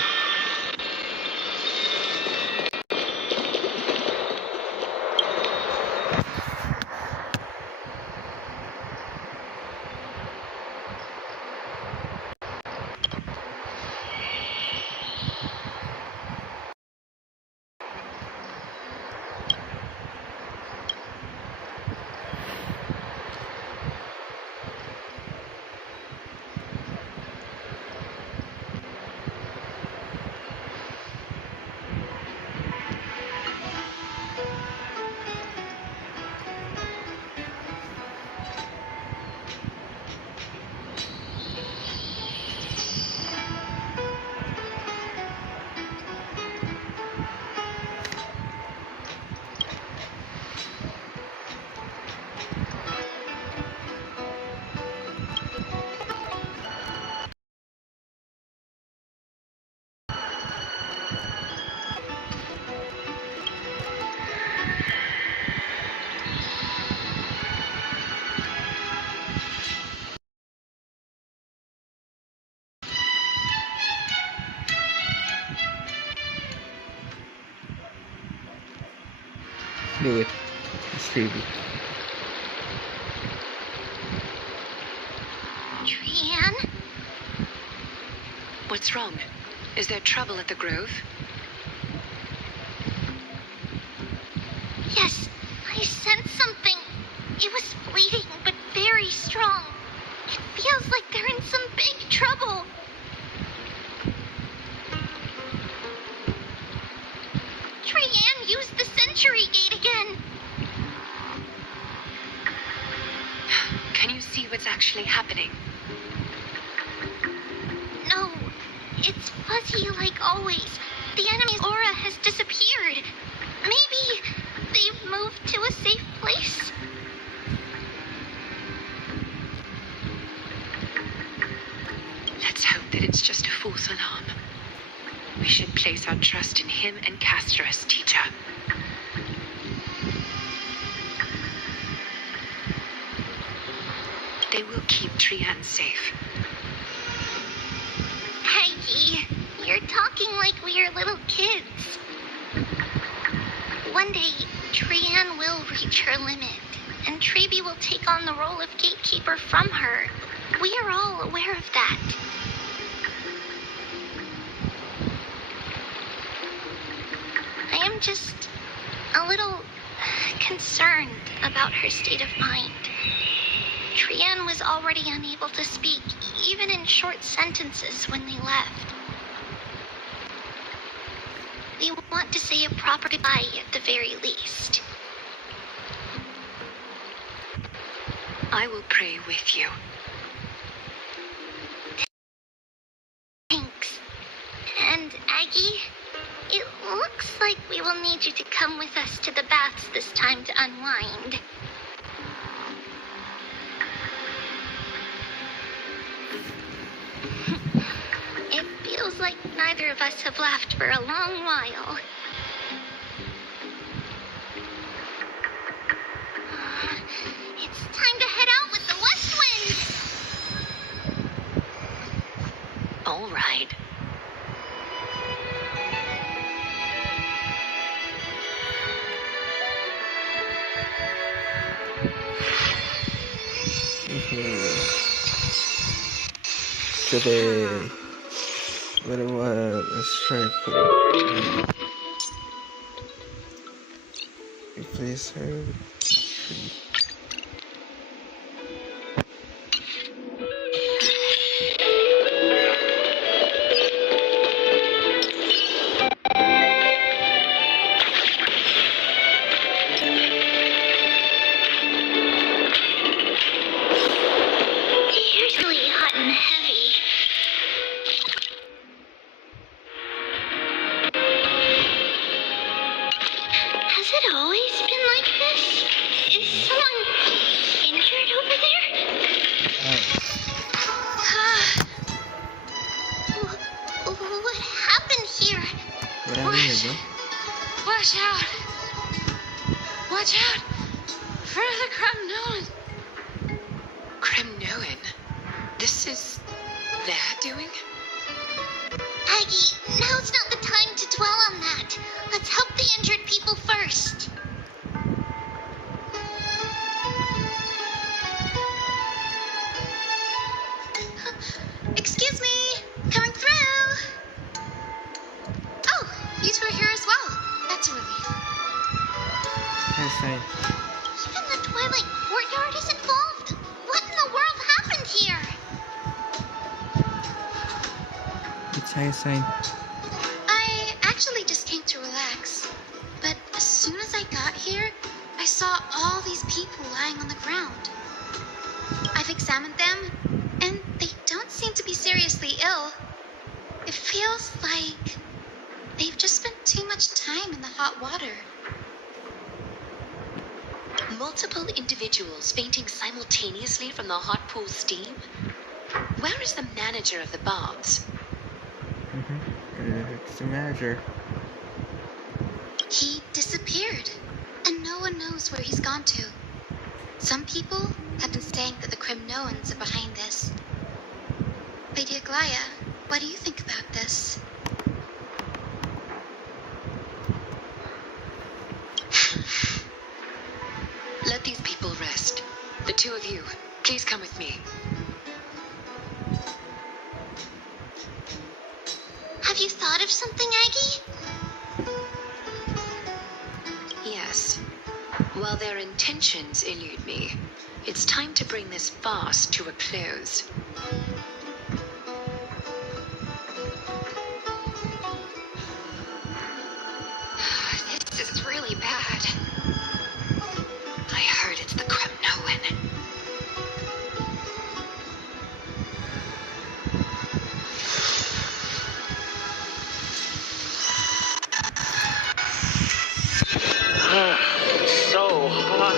Do it. It's Tribol. Trian? What's wrong? Is there trouble at the Grove? Yes, I sensed something. It was fleeting, but very strong. It feels like they're in some big trouble. Trian used the Century Gate again. Can you see what's actually happening? No, it's fuzzy like always. The enemy's aura has disappeared. Maybe they've moved to a safe place. Let's hope that it's just a false alarm. We should place our trust in him and Castor's teacher. They will keep Trian safe. Peggy, you're talking like we're little kids. One day, Trian will reach her limit, and Tribol will take on the role of gatekeeper from her. We are all aware of that. I am just a little concerned about her state of mind. Trian was already unable to speak, even in short sentences when they left. We want to say a proper goodbye at the very least. I will pray with you. Thanks. And Aggie, it looks like we will need you to come with us to the baths this time to unwind. It feels like neither of us have laughed for a long while. All right. Today, let's try to replace her. Here's really hot and heavy. Has it always been like this? Is someone injured over there? What happened here? What happened here, Watch out! Watch out! For the Cremnoan! Cremnoan? This is their doing? Aggie, now's not the time to dwell on that. Let's help the injured people first. Excuse me, coming through. Oh, you two are here as well. That's a relief. Hi, Even the Twilight Courtyard is involved. What in the world happened here? it's Hi. I actually just came to relax. But as soon as I got here, I saw all these people lying on the ground. I've examined them, and they don't seem to be seriously ill. It feels like they've just spent too much time in the hot water. Multiple individuals fainting simultaneously from the hot pool steam? Where is the manager of the baths? It's the manager. He disappeared, and no one knows where he's gone to. Some people have been saying that the Cremnoans are behind this. Lady Aglaya, what do you think about this? Let these people rest. The two of you, please come with me. Have you thought of something, Aggie? Yes. While their intentions elude me, it's time to bring this farce to a close. This is really bad. I heard it's the Cremnoan. So hot.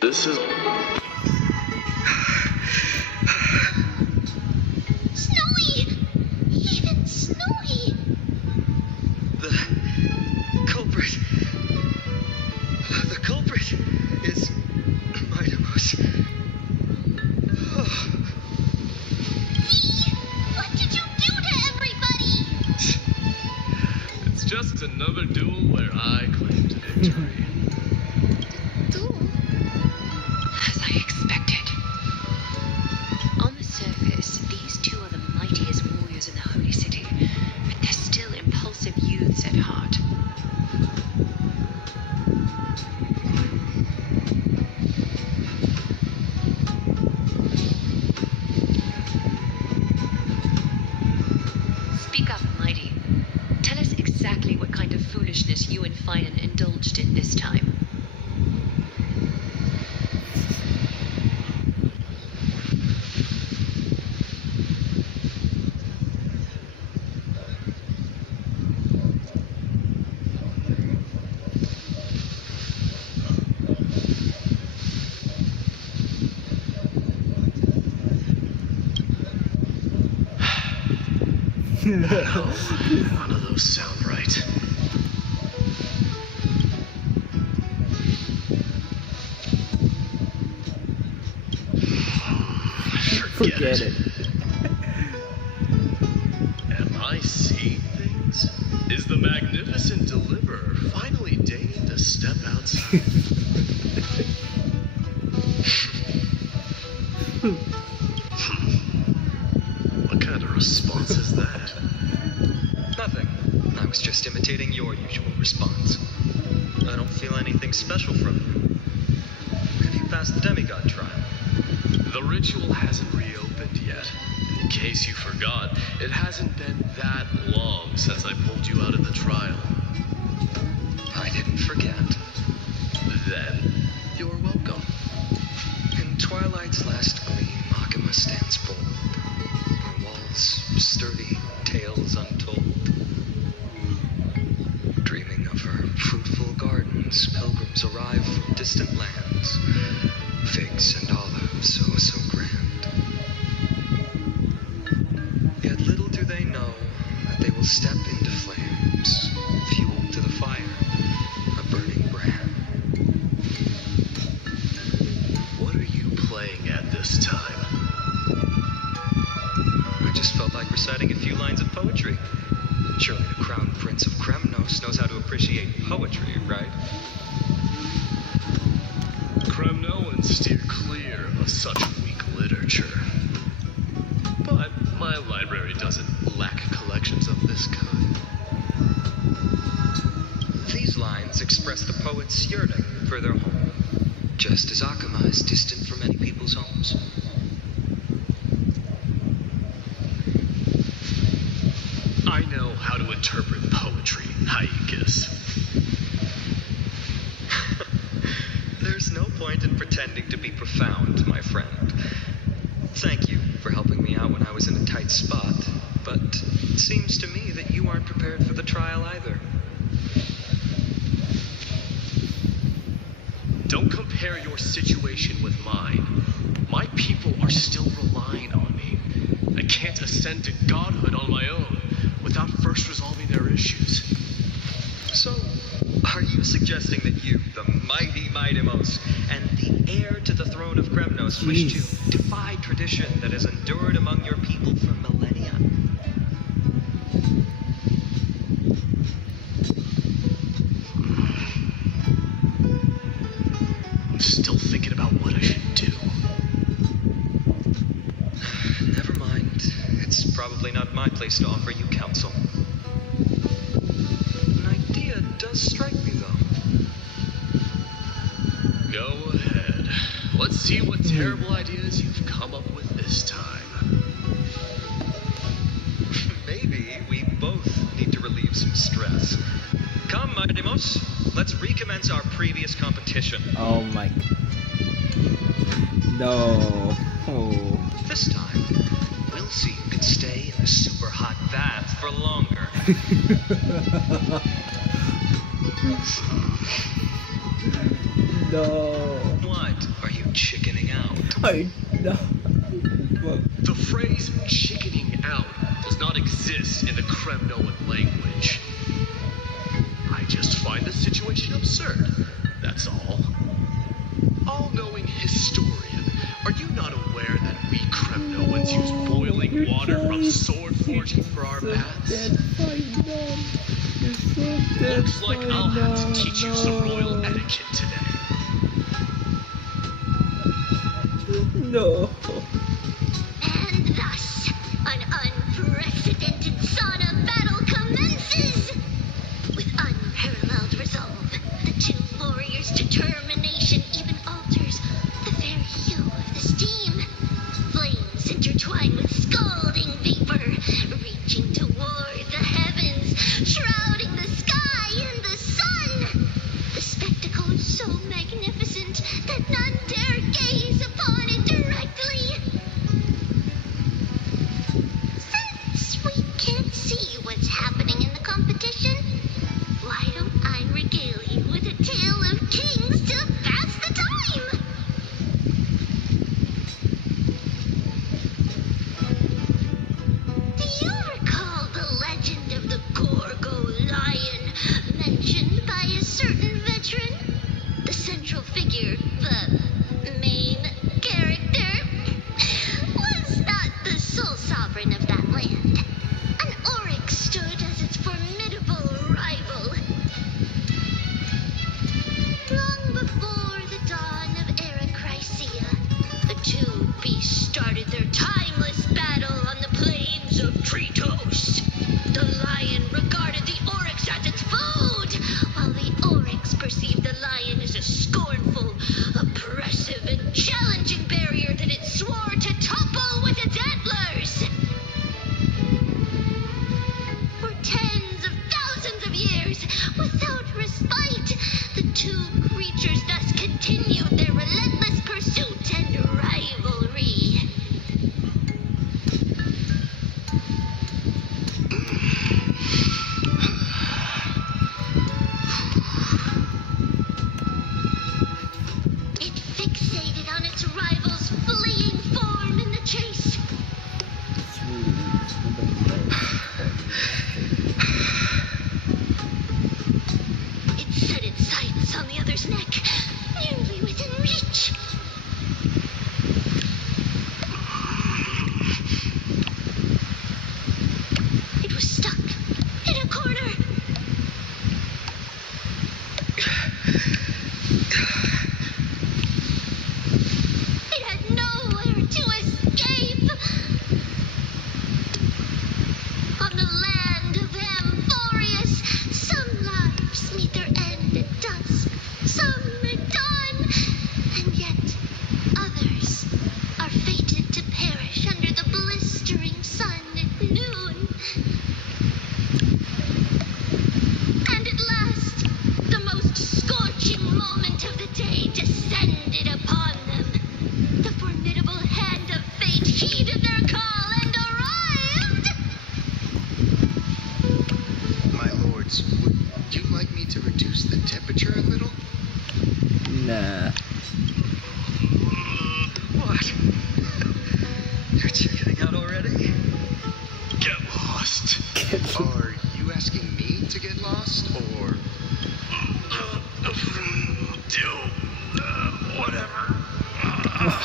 This is Snowy! Even snowy! The culprit. The culprit is Mightimus. V, what did you do to everybody? It's just another duel where I claimed victory. Duel? As I expected. On the surface, these two are the mightiest warriors in the Holy City, but they're still impulsive youths at heart. Speak up, Mighty. Tell us exactly what kind of foolishness you and Finan indulged in this time. none of those sound right. Forget it. Am I seeing things? Is the magnificent deliverer finally deigning to step outside? What kind of response is that? Nothing. I was just imitating your usual response. I don't feel anything special from you. Have you passed the demigod trial? The ritual hasn't reopened yet. In case you forgot, it hasn't been that long since I pulled you out of the trial. I didn't forget. Then, you're welcome. In twilight's last gleam, Makima stands bold. Her walls sturdy, tales untold. Dreaming of her fruitful gardens, pilgrims arrive from distant lands. Figs and olives, oh so grand. Yet little do they know that they will step into flames, fuel to the fire, a burning brand. What are you playing at this time? I just felt like reciting a few lines of poetry. Surely the Crown Prince of Kremnos knows how to appreciate poetry, right? Kremnoans steer clear of such weak literature. But my library doesn't lack collections of this kind. These lines express the poet's yearning for their home, just as Akama is distant from many people's homes. I know how to interpret poetry, Hyekus. There's no point in pretending to be profound, my friend. Thank you for helping me out when I was in a tight spot, but it seems to me that you aren't prepared for the trial either. Don't compare your situation with mine. My people are still relying on me. I can't ascend to godhood on my own without first resolving their issues. So, are you suggesting that you, the mighty Mightimos, and the heir to the throne of Kremnos, wish to defy tradition that has endured among your people for millennia? I'm still thinking about what I should do. Never mind. It's probably not my place to offer you counsel. An idea does strike me, though. Go ahead. Let's see what terrible ideas you've come up with this time. Maybe we both need to relieve some stress. Come, Mightimos, let's recommence our previous competition. Oh my. No. Oh. This time, we'll see who can stay in the super hot bath for longer. No. What? Are you chickening out? No. The phrase chickening out does not exist in the Kremnoan language. I just find the situation absurd, that's all. All-knowing historian, are you not aware that we Kremnoans use boiling water from sword forging for our baths? Looks like I'll have to teach you some royal etiquette today. No. And thus, an unprecedented sauna battle commences! With unparalleled resolve, the two warriors' determination even alters the very hue of the steam. Flames intertwine with scalding vapor, reaching toward the heavens, shrouding the sky in the sun. The spectacle is so magnificent that none dare gaze upon it directly.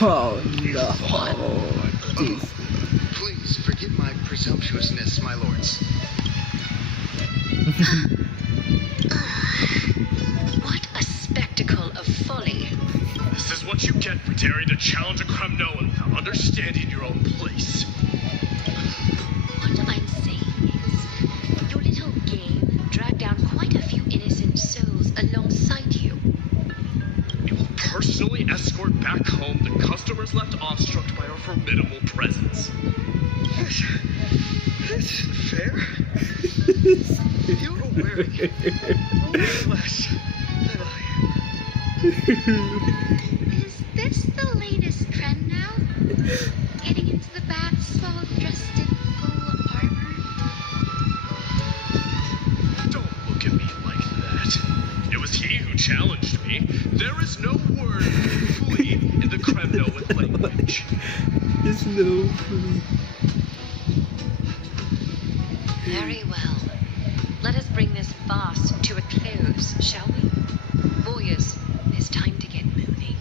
Oh no. Jeez. Please forgive my presumptuousness, my lords. What a spectacle of folly. This is what you get for daring to challenge a Kremnoan without understanding your own place. What I'm saying is, your little game dragged down quite a few innocent souls alongside you. You will personally escort back home the customers left awestruck by our formidable presence. This fair? You're wearing only less than I am. Is this the latest trend now? Getting into the baths while dressed in full armor? Don't look at me like that. It was he who challenged me. There is no word flee in the Kremnoan language. There's no food. Very well. Let us bring this farce to a close, shall we? Warriors, it's time to get moving.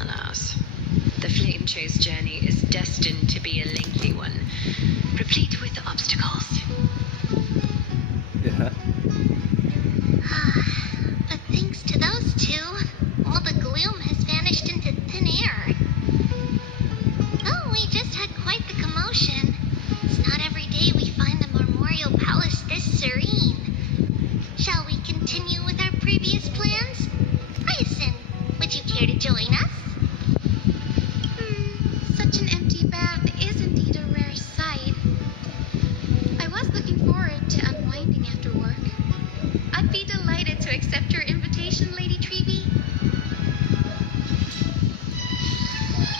Alas, the flame chase journey is destined to be a lengthy one, replete with obstacles. Yeah. But thanks to those two, all the gloom has vanished into thin air. Oh, we just had quite the commotion. It's not every day we find the Memorial Palace this serene. Shall we continue with our previous plans? Ryzen, would you care to join us? Such an empty bath is indeed a rare sight. I was looking forward to unwinding after work. I'd be delighted to accept your invitation, Lady Tribol.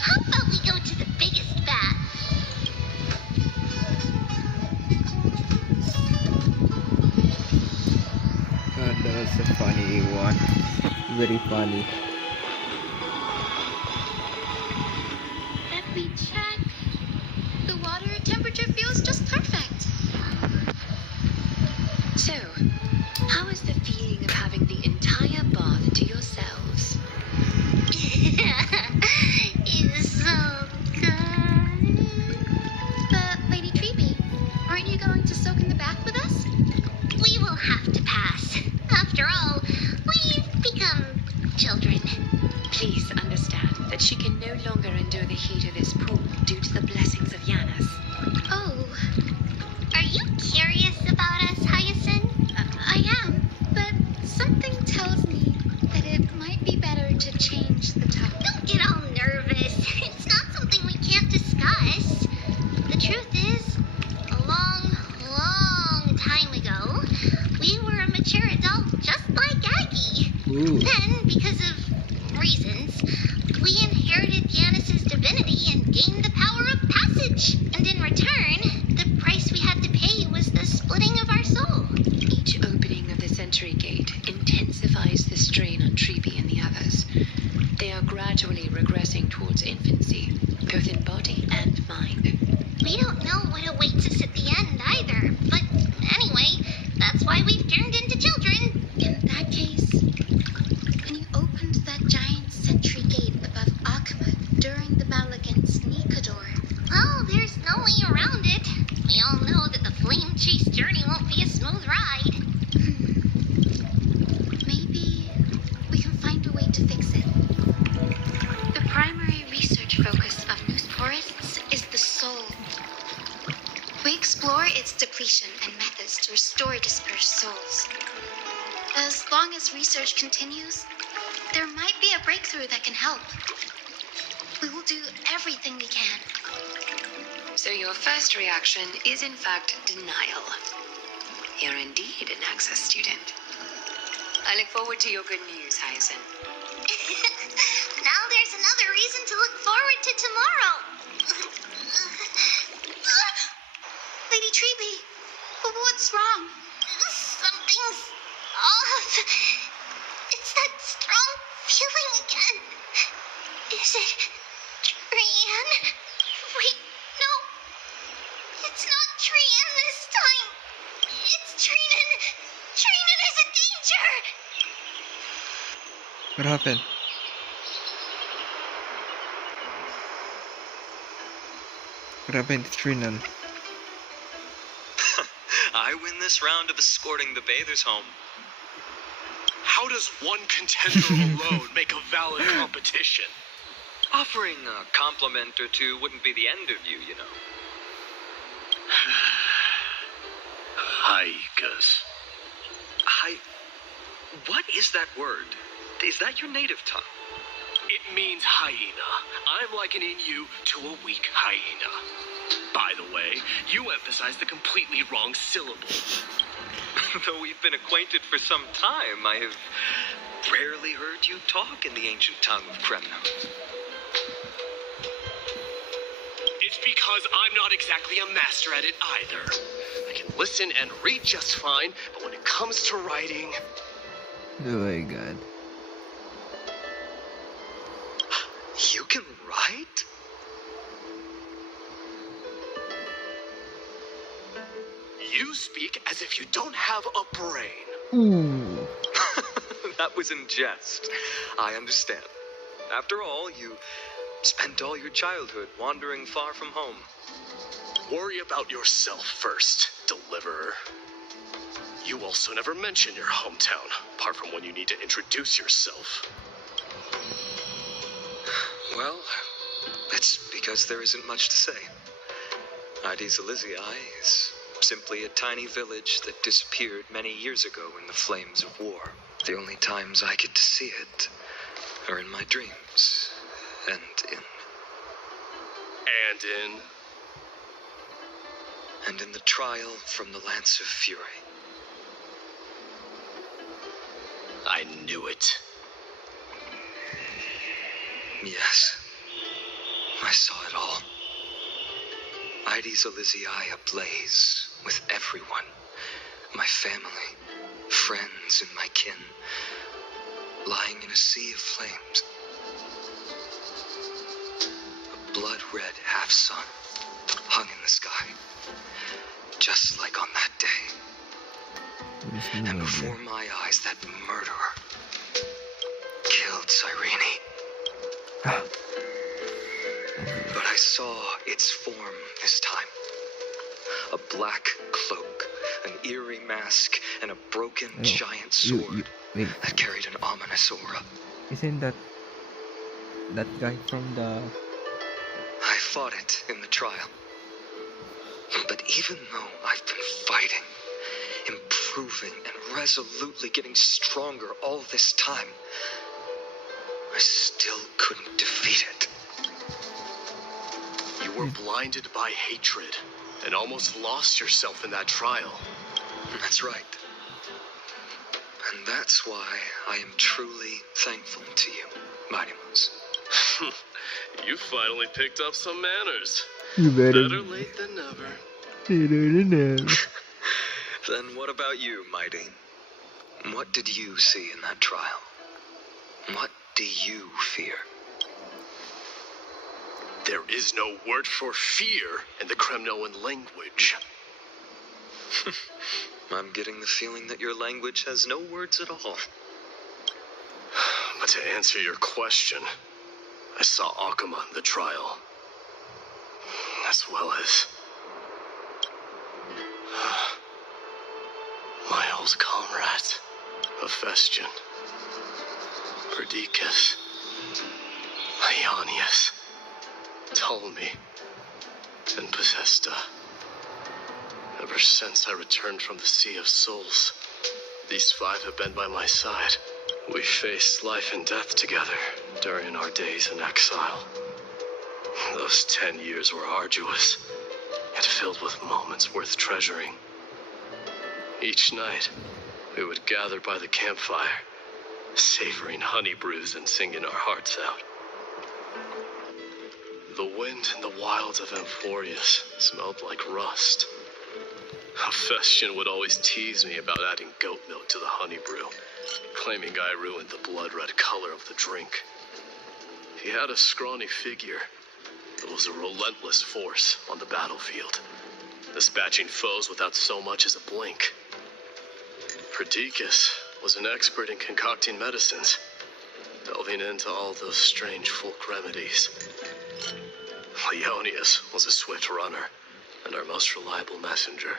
How about we go to the biggest bath? That was a funny one. Very funny. Let me check. The water temperature feels just perfect. So, how is the feeling of having the entire bath to yourselves? It's so good. But, Lady Tribol, aren't you going to soak in the bath with us? We will have to pass. After all, we've become children. Please understand that she can no longer endure the heat of this pool due to the blessings of Yanis. Oh, are you curious about us, Hyacinth? I am, but something tells me that it might be better to change the topic. Don't get all nervous. It's not something we can't discuss. The truth is, a long, long time ago, we were a mature adult just like Aggie. Ooh. Then, because of reasons, we inherited Yanis's divinity and gained the power of passage. And in return, the price we had to pay was the splitting of our soul. Each opening of the Century Gate intensifies the strain on Tribol and the others. They are gradually regressing towards infancy, both in body and mind. We don't know what awaits us at the end either. But anyway, that's why we've turned into children. In that case, when you opened that giant Century Gate above Akhmat during the battle against Nikador, well, there's no way around it. We all know that the flame chase journey won't be a smooth ride. Maybe we can find a way to fix it. The primary research focus of Noose Forests is the soul. We explore its depletion and methods to restore dispersed souls. As long as research continues, there might be a breakthrough that can help. We will do everything we can. So your first reaction is in fact denial. You're indeed an Access student. I look forward to your good news, Hyacinth. Now there's another reason to look forward to tomorrow. Lady Tribol, what's What happened? What happened to Trinan? I win this round of escorting the bathers home. How does one contender alone make a valid competition? Offering a compliment or two wouldn't be the end of you, you know. Haikas. What is that word? Is that your native tongue? It means hyena. I'm likening you to a weak hyena. By the way, you emphasize the completely wrong syllable. Though we've been acquainted for some time, I have rarely heard you talk in the ancient tongue of Kremno. It's because I'm not exactly a master at it either. I can listen and read just fine, but when it comes to writing... Oh my god. You can write? You speak as if you don't have a brain. Ooh. That was in jest. I understand. After all, you spent all your childhood wandering far from home. Worry about yourself first, deliverer. You also never mention your hometown, apart from when you need to introduce yourself. Well, it's because there isn't much to say. Ides Elysiae is simply a tiny village that disappeared many years ago in the flames of war. The only times I get to see it are in my dreams and in the trial from the Lance of Fury. I knew it. Yes, I saw it all. Ides Elysiae ablaze with everyone. My family, friends, and my kin, lying in a sea of flames. A blood-red half-sun hung in the sky, just like on that day. And before my eyes, that murderer killed Cyrene. But I saw its form this time. A black cloak, an eerie mask, and a broken giant sword Wait, that carried an ominous aura. isn't that guy from the... I fought it in the trial. But even though I've been fighting, improving, and resolutely getting stronger all this time, I still couldn't defeat it. You were blinded by hatred and almost lost yourself in that trial. That's right. And that's why I am truly thankful to you, Mighty Mouse. You finally picked up some manners. You better late than never. Then what about you, Mighty? What did you see in that trial? What do you fear? There is no word for fear in the Kremnoan language. I'm getting the feeling that your language has no words at all. But to answer your question, I saw Akuma in the trial, as well as my old comrades, Hephaestion, Perdiccas, Ionius, Ptolemy, and Possesta. Ever since I returned from the Sea of Souls, these five have been by my side. We faced life and death together during our days in exile. Those 10 years were arduous, yet filled with moments worth treasuring. Each night, we would gather by the campfire, savoring honey brews and singing our hearts out. The wind in the wilds of Amphorius smelled like rust. Hephaestion would always tease me about adding goat milk to the honey brew, claiming I ruined the blood-red color of the drink. He had a scrawny figure, but was a relentless force on the battlefield, dispatching foes without so much as a blink. Perdiccas was an expert in concocting medicines, delving into all those strange folk remedies. Leonius was a swift runner and our most reliable messenger.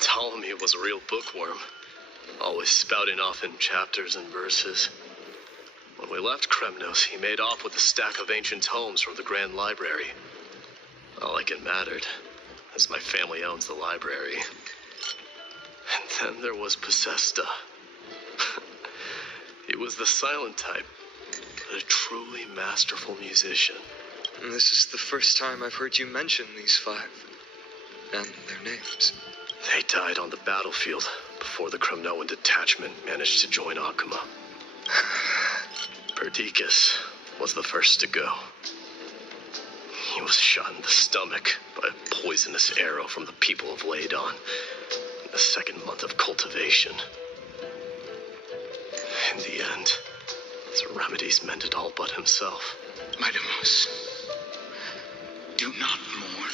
Ptolemy was a real bookworm, always spouting off in chapters and verses. When we left Kremnos, he made off with a stack of ancient tomes from the Grand Library. Not like it mattered, as my family owns the library. And then there was Possesta. He was the silent type, but a truly masterful musician. This is the first time I've heard you mention these 5. And their names. They died on the battlefield before the Kremnoan detachment managed to join Akuma. Perdiccas was the first to go. He was shot in the stomach by a poisonous arrow from the people of Ladon in the 2nd month of cultivation. In the end, his remedies mended all but himself. Mightymouse, do not mourn.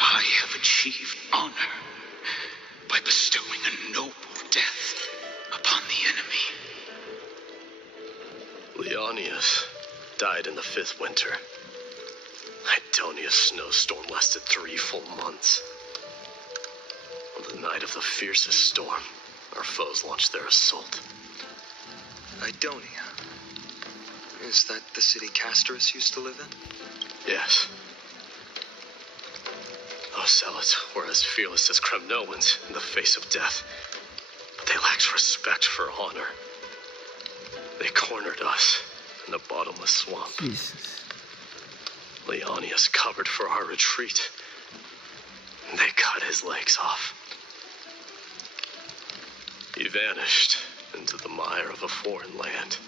I have achieved honor by bestowing a noble death upon the enemy. Leonius died in the 5th winter. Idonia's snowstorm lasted 3 full months. On the night of the fiercest storm, our foes launched their assault. Idonia. Is that the city Castorus used to live in? Yes. Those zealots were as fearless as Kremnoans in the face of death, but they lacked respect for honor. They cornered us in a bottomless swamp. Jesus. Leonius covered for our retreat, and they cut his legs off. He vanished into the mire of a foreign land,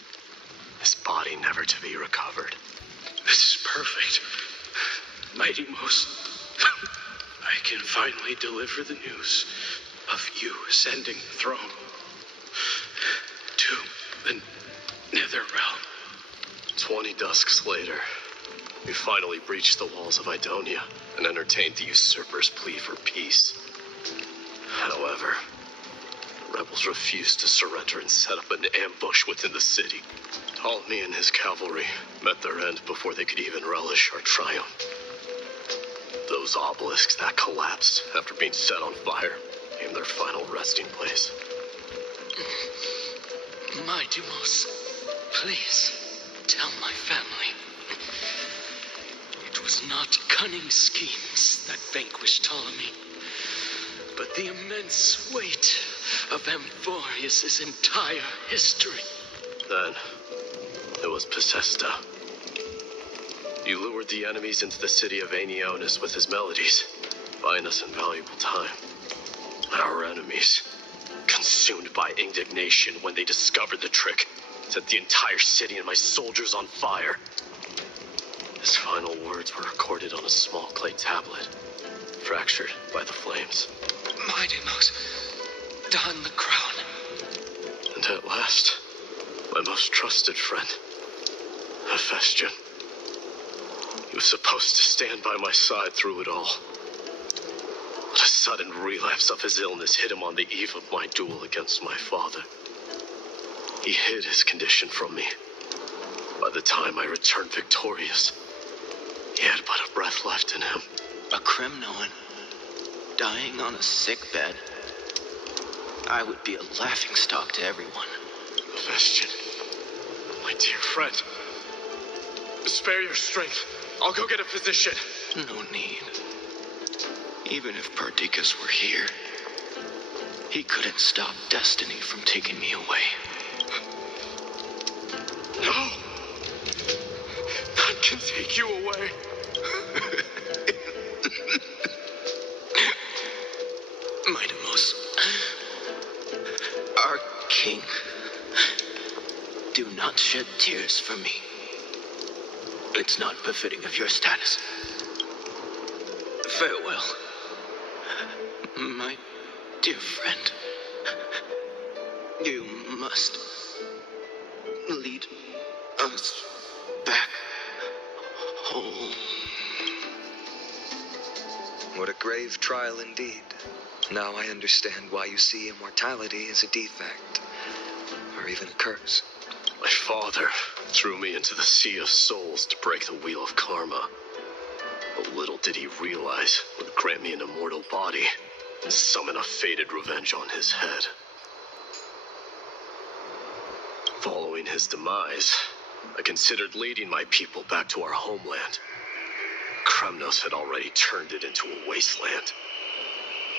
his body never to be recovered. This is perfect. Mightymouse, I can finally deliver the news of you ascending the throne to the Nether Realm. 20 dusks later, we finally breached the walls of Idonia and entertained the usurper's plea for peace. However, the rebels refused to surrender and set up an ambush within the city. Ptolemy and his cavalry met their end before they could even relish our triumph. Those obelisks that collapsed after being set on fire became their final resting place. Mightymouse, please tell my family. It was not cunning schemes that vanquished Ptolemy, but the immense weight of Amphorius' entire history. Then, it was Possesta. He lured the enemies into the city of Aenionis with his melodies, buying us invaluable time. Our enemies, consumed by indignation when they discovered the trick, set the entire city and my soldiers on fire. His final words were recorded on a small clay tablet, fractured by the flames. Mightymouse, don the crown. And at last, my most trusted friend, Hephaestion. He was supposed to stand by my side through it all. But a sudden relapse of his illness hit him on the eve of my duel against my father. He hid his condition from me. By the time I returned victorious, he had but a breath left in him. A Kremnoan dying on a sick bed. I would be a laughingstock to everyone. Hephaestion, my dear friend, spare your strength. I'll go get a physician. No need. Even if Perdiccas were here, he couldn't stop destiny from taking me away. No! None can take you away. Mightymouse, our king, do not shed tears for me. It's not befitting of your status. Farewell, my dear friend. You must lead us back home. What a grave trial indeed. Now I understand why you see immortality as a defect, or even a curse. My father threw me into the sea of souls to break the wheel of karma. But little did he realize it would grant me an immortal body and summon a fated revenge on his head. Following his demise, I considered leading my people back to our homeland. Kremnos had already turned it into a wasteland.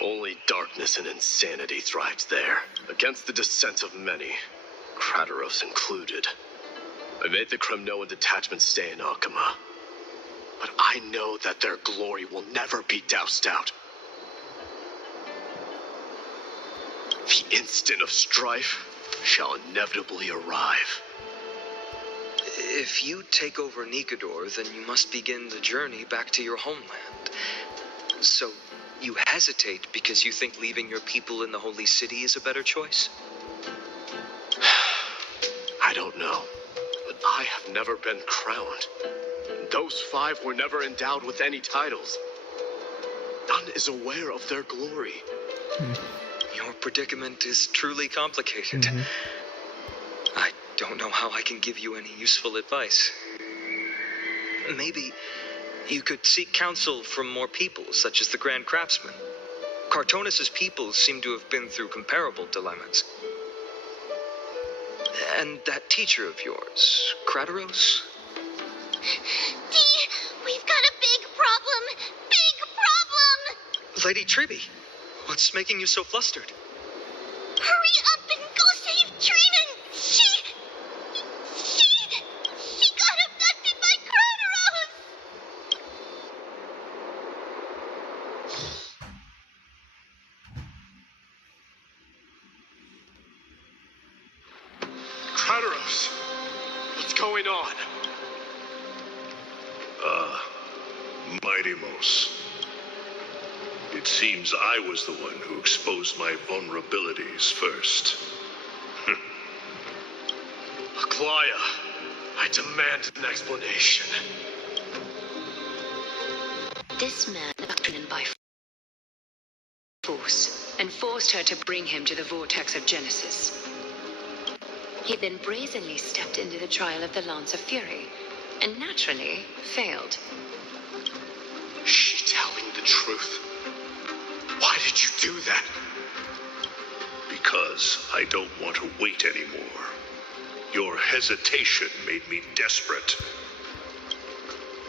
Only darkness and insanity thrived there, against the dissent of many, Krateros included. I made the Kremnoan detachment stay in Akama. But I know that their glory will never be doused out. The instant of strife shall inevitably arrive. If you take over Nikador, then you must begin the journey back to your homeland. So, you hesitate because you think leaving your people in the Holy City is a better choice? I don't know, but I have never been crowned. Those 5 were never endowed with any titles. None is aware of their glory. Your predicament is truly complicated. I don't know how I can give you any useful advice. Maybe you could seek counsel from more people, such as the Grand Craftsman. Cartonis' people seem to have been through comparable dilemmas. And that teacher of yours, Krateros? Dee, we've got a big problem! Big problem! Lady Tribby, what's making you so flustered? Hurry up and go save Trinan! She got abducted by Krateros! Krateros, what's going on? Mighty Mos. It seems I was the one who exposed my vulnerabilities first. Aglaya, I demand an explanation. This man abducted Trinan by force and forced her to bring him to the vortex of Genesis. He then brazenly stepped into the trial of the Lance of Fury, and naturally failed. Is she telling the truth? Why did you do that? Because I don't want to wait anymore. Your hesitation made me desperate.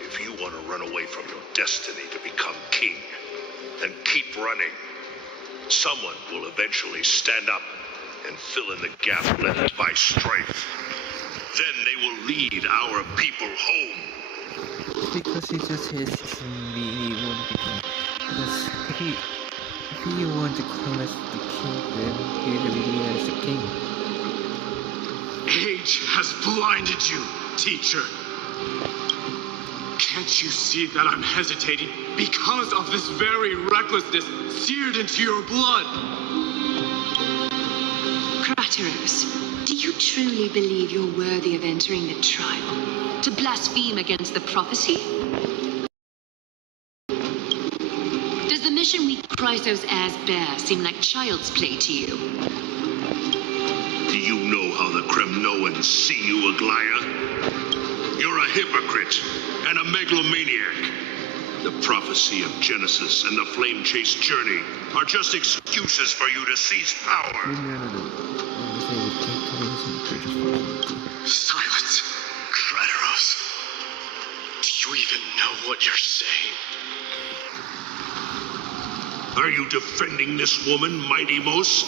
If you want to run away from your destiny to become king, then keep running. Someone will eventually stand up and fill in the gap left by strife. Then they will lead our people home. Because he just hesitates and he won't become. Because if he wants to come as the king, then he will be as the king. Age has blinded you, teacher. Can't you see that I'm hesitating because of this very recklessness seared into your blood? Krateros, do you truly believe you're worthy of entering the trial? To blaspheme against the prophecy? Does the mission we Chrysos heirs bear seem like child's play to you? Do you know how the Kremnoans see you, Aglaya? You're a hypocrite and a megalomaniac. The prophecy of Genesis and the flame chase journey are just excuses for you to seize power. Silence, Krateros. Do you even know what you're saying? Are you defending this woman, Mighty Mos?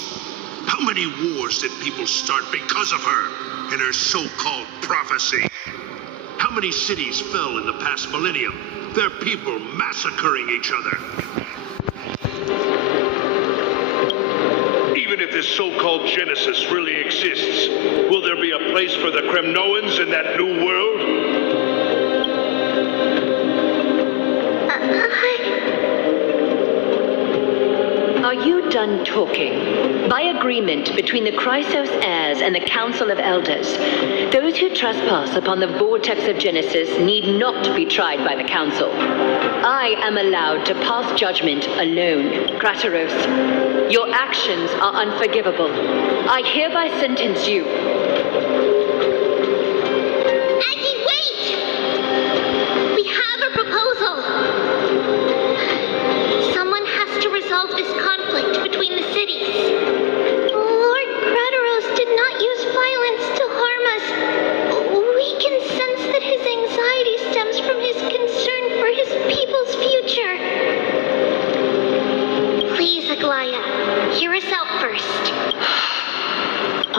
How many wars did people start because of her and her so-called prophecy? How many cities fell in the past millennium? Their people massacring each other. Even if this so-called Genesis really exists, will there be a place for the Kremnoans in that new world? Are you done talking? By agreement between the Chrysos heirs and the Council of Elders, those who trespass upon the vortex of Genesis need not be tried by the Council. I am allowed to pass judgment alone, Krateros. Your actions are unforgivable. I hereby sentence you.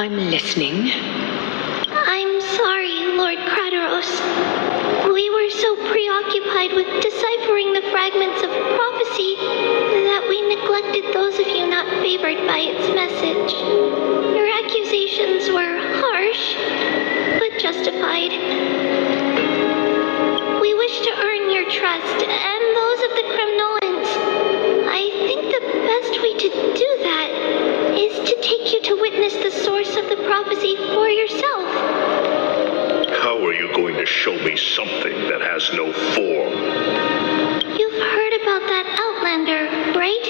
I'm listening. I'm sorry, Lord Crateros. We were so preoccupied with deciphering the fragments of prophecy that we neglected those of you not favored by its message. Your accusations were harsh, but justified. We wish to earn your trust and those of the Kremnoans. I think the best way to do that is to take you to witness the source of the prophecy for yourself. How are you going to show me something that has no form? You've heard about that Outlander, right?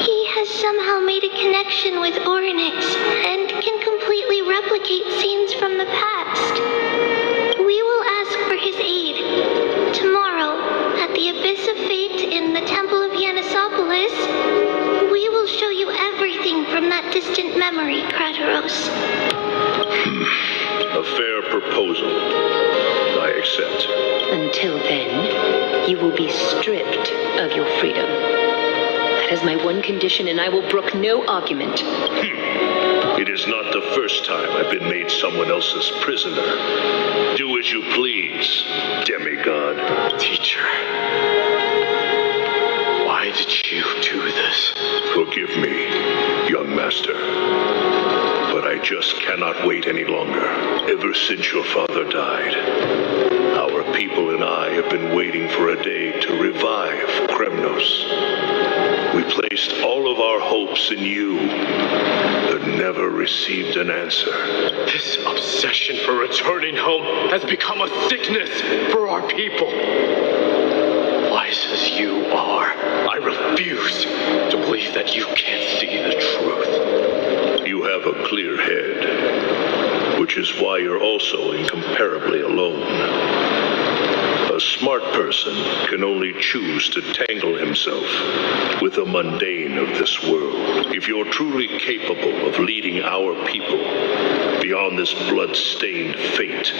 He has somehow made a connection with Orynyx and can completely replicate scenes from the past. We will ask for his aid. Tomorrow, at the Abyss of Fate in the Temple of Yanisopolis, we will show you everything from that distant memory, Crateros. A fair proposal. I accept. Until then, you will be stripped of your freedom. That is my one condition, and I will brook no argument. It is not the first time I've been made someone else's prisoner. Do as you please, demigod. Teacher, why did you do this? Forgive me, young master. But I just cannot wait any longer. Ever since your father died, our people and I have been waiting for a day to revive Kremnos. We placed all of our hopes in you, but never received an answer. This obsession for returning home has become a sickness for our people. Wise as you are, I refuse to believe that you can't see the truth. You have a clear head, which is why you're also incomparably alone. A smart person can only choose to tangle himself with the mundane of this world. If you're truly capable of leading our people beyond this blood-stained fate,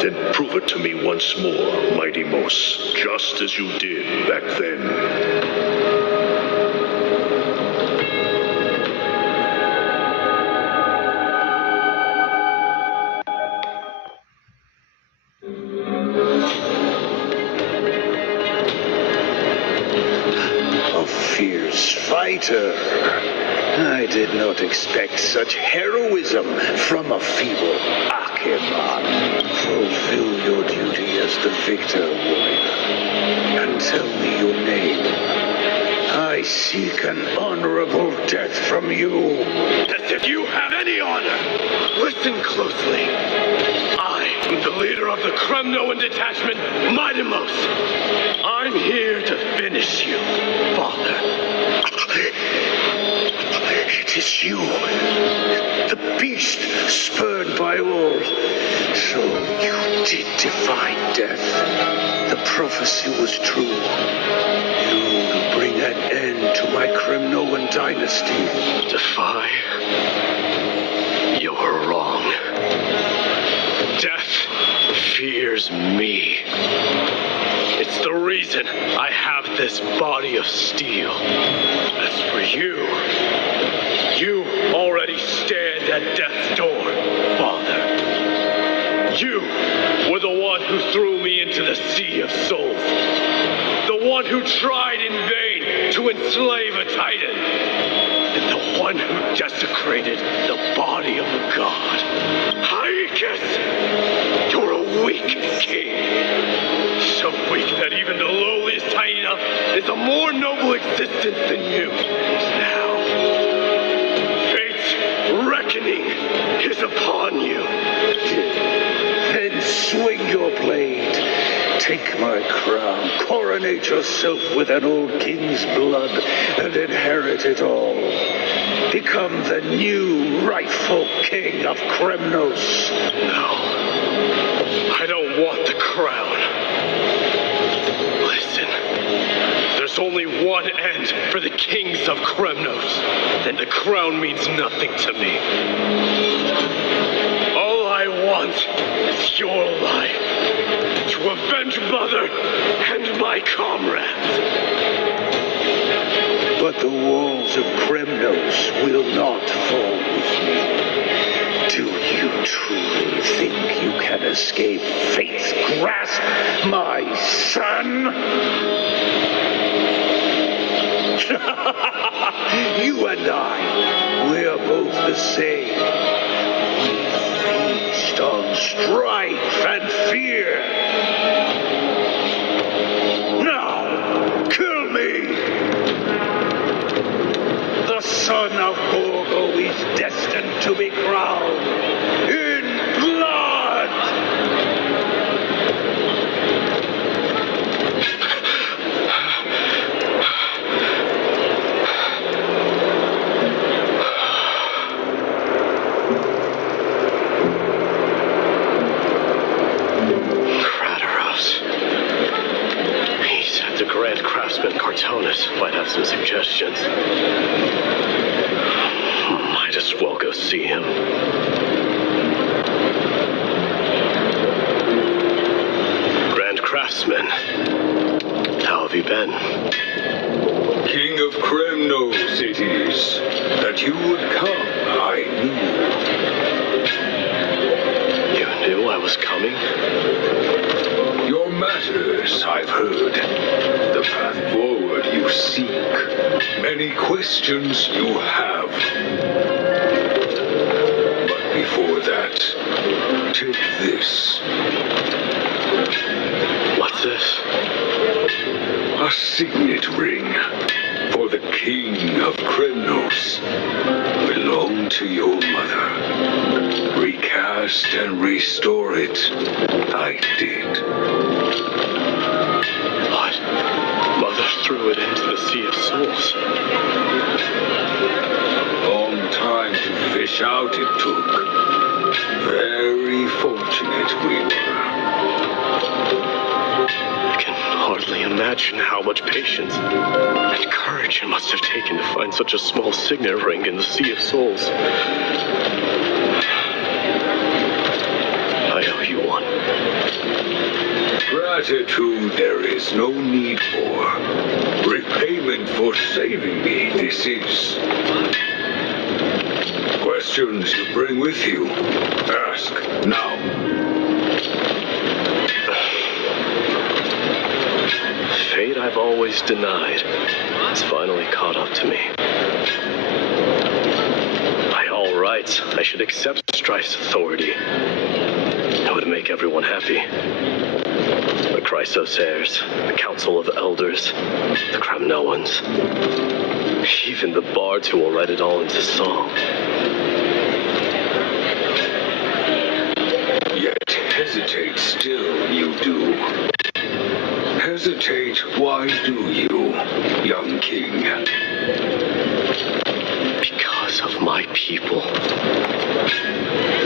then prove it to me once more, Mighty Mos, just as you did back then. Fighter. I did not expect such heroism from a feeble Acheron. Fulfill your duty as the victor, warrior, and tell me your name. I seek an honorable death from you. As if you have any honor! Listen closely. I am the leader of the Kremnoan detachment, Mighty Mos. I'm here to finish you, Father. It is you, the beast spurned by all. So you did defy death. The prophecy was true. You will bring an end to my Kremnoan dynasty. Defy? You're wrong. Death fears me. It's the reason I have this body of steel. As for you, you already stand at death's door, Father. You were the one who threw me into the sea of souls. The one who tried in vain to enslave a titan. And the one who desecrated the body of a god. Hyricus, you're a weak king. So weak that even the lowliest hyena is a more noble existence than you. Now, fate's reckoning is upon you. Then swing your blade. Take my crown. Coronate yourself with an old king's blood and inherit it all. Become the new rightful king of Kremnos. No. I don't want the crown. Listen. There's only one end for the kings of Kremnos. Then the crown means nothing to me. All I want is your life. To avenge Mother and my comrades. But But the walls of Kremnos will not fall with me. Do you truly think you can escape fate's grasp, my son? You and I, we're both the same. We feast on strife and fear. Now, kill me! The son of Borgo is destined to be crowned in blood! The Grand Craftsman Cartonus might have some suggestions. Might as well go see him. Grand Craftsman, how have you been? King of Kremnos it is. That you would come, I knew. You knew I was coming? Your matters, I've heard. The path forward you seek. Many questions you have. But before that, take this. What's this? A signet ring for the King of Kremnos. Belonged to your mother. Recast and restore it. I did. What? Mother threw it into the Sea of Souls. A long time to fish out it took. Very fortunate we were. I can hardly imagine how much patience and courage it must have taken to find such a small signet ring in the Sea of Souls. I owe you one. Gratitude there is no need for. Repayment for saving me, this is. Questions you bring with you? Ask now. Fate I've always denied has finally caught up to me. By all rights, I should accept Strife's authority. It would make everyone happy. The Chrysos heirs, the Council of Elders, the Kremnoans, even the bards who will write it all into song. Yet hesitate still you do. Hesitate, why do you, young king? Because of my people.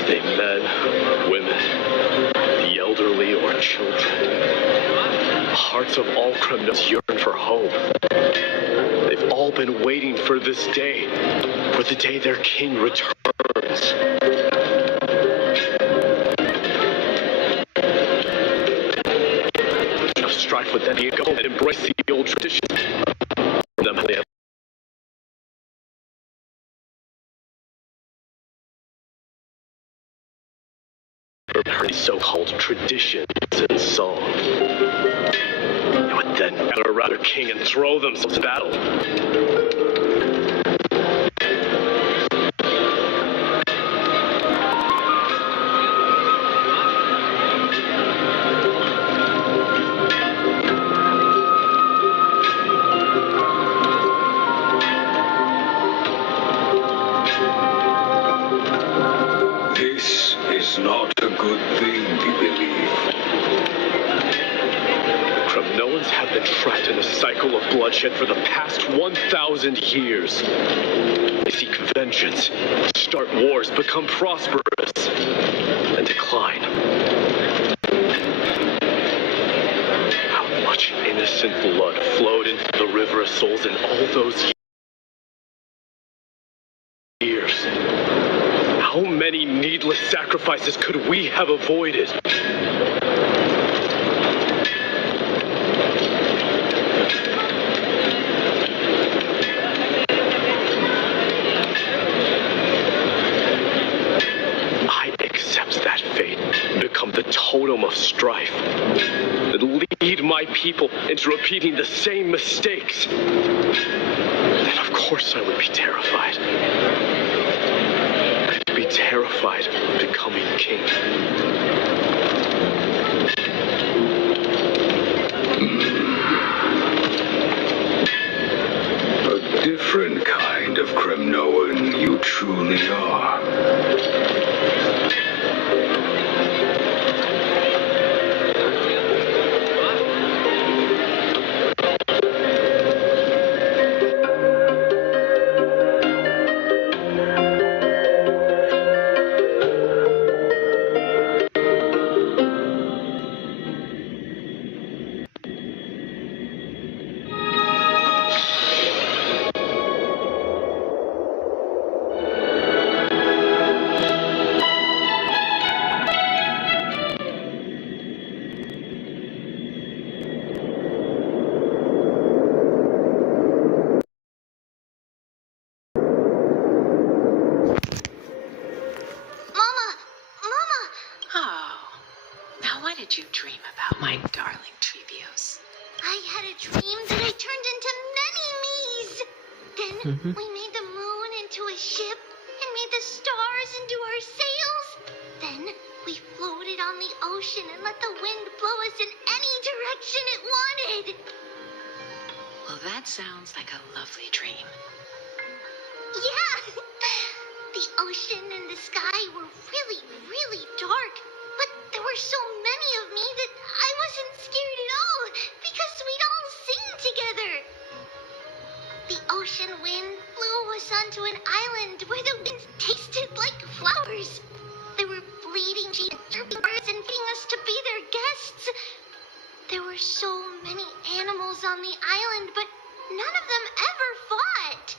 They men, women, the elderly or children. The hearts of all Kremnos yearn for home. They've all been waiting for this day, for the day their king returns. Strife with them, go and embrace the old traditions. For them, they have so-called traditions and song. They would then gather around their king and throw themselves in battle. This is not a good thing, we believe. The Kremnoans have been trapped in a cycle of bloodshed for the past 1,000 years. They seek vengeance, start wars, become prosperous, and decline. How much innocent blood flowed into the River of Souls in all those years? How many needless sacrifices could we have avoided? my people into repeating the same mistakes, then of course I would be terrified. I'd be terrified of becoming king. A different kind of Kremnoan you truly are. did you dream about, my darling Trebios? I had a dream that I turned into many me's. Then we made the moon into a ship and made the stars into our sails. Then we floated on the ocean and let the wind blow us in any direction it wanted. Well, that sounds like a lovely dream. Yeah. The ocean and the sky were really, really dark. But there were so many of me that I wasn't scared at all because we'd all sing together. The ocean wind blew us onto an island where the winds tasted like flowers. There were bleeding sheep and chirping birds inviting us to be their guests. There were so many animals on the island, but none of them ever fought.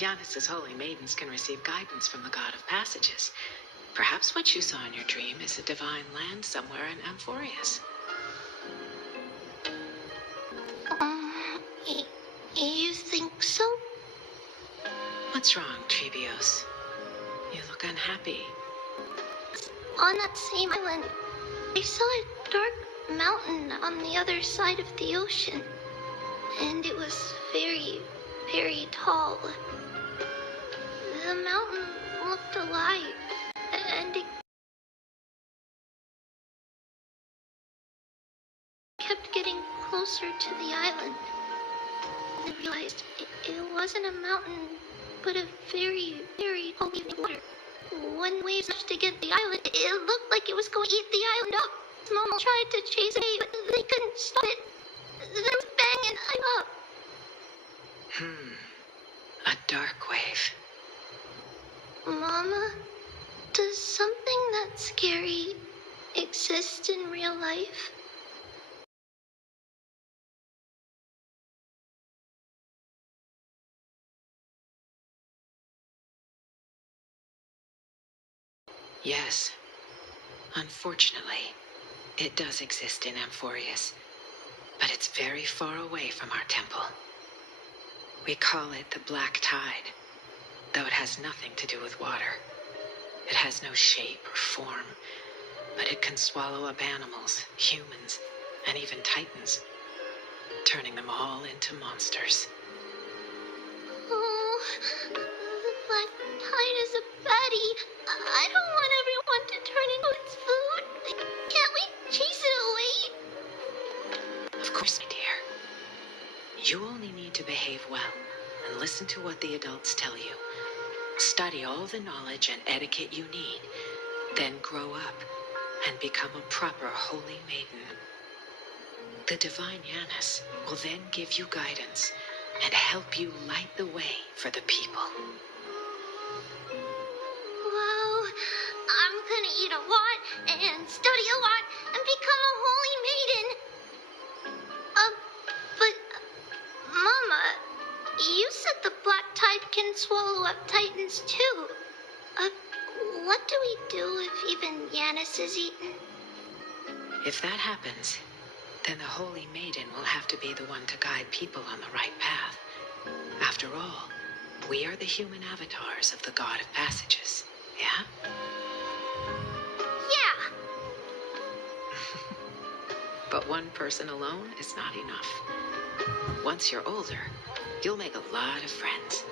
Giannis's holy maidens can receive guidance from the god of passages. Perhaps what you saw in your dream is a divine land somewhere in Amphorius. You think so? What's wrong, Trebios? You look unhappy. On that same island, I saw a dark mountain on the other side of the ocean. And it was very, very tall. The mountain looked alive, and it kept getting closer to the island. I realized it wasn't a mountain, but a very, very tall evening water. When the waves rushed against the island, it looked like it was going to eat the island up. Momo tried to chase away, but they couldn't stop it. There was a bang and I'm up. A dark wave. Mama, does something that scary exist in real life? Yes. Unfortunately, it does exist in Amphorius, but it's very far away from our temple. We call it the Black Tide, though it has nothing to do with water. It has no shape or form, but it can swallow up animals, humans, and even titans, turning them all into monsters. Oh, the Black Tide is a baddie. I don't want everyone to turn into its food. Can't we chase it away? Of course, my dear. You only need to behave well and listen to what the adults tell you. Study all the knowledge and etiquette you need, then grow up and become a proper holy maiden. The divine Giannis will then give you guidance and help you light the way for the people. Wow, I'm gonna eat a lot and study a lot and become a holy maiden. But Mama, you said the Black Tide can swallow up titans too. What do we do if even Giannis is eaten? If that happens, then the Holy Maiden will have to be the one to guide people on the right path. After all, we are the human avatars of the God of Passages, yeah? Yeah. But one person alone is not enough. Once you're older, you'll make a lot of friends.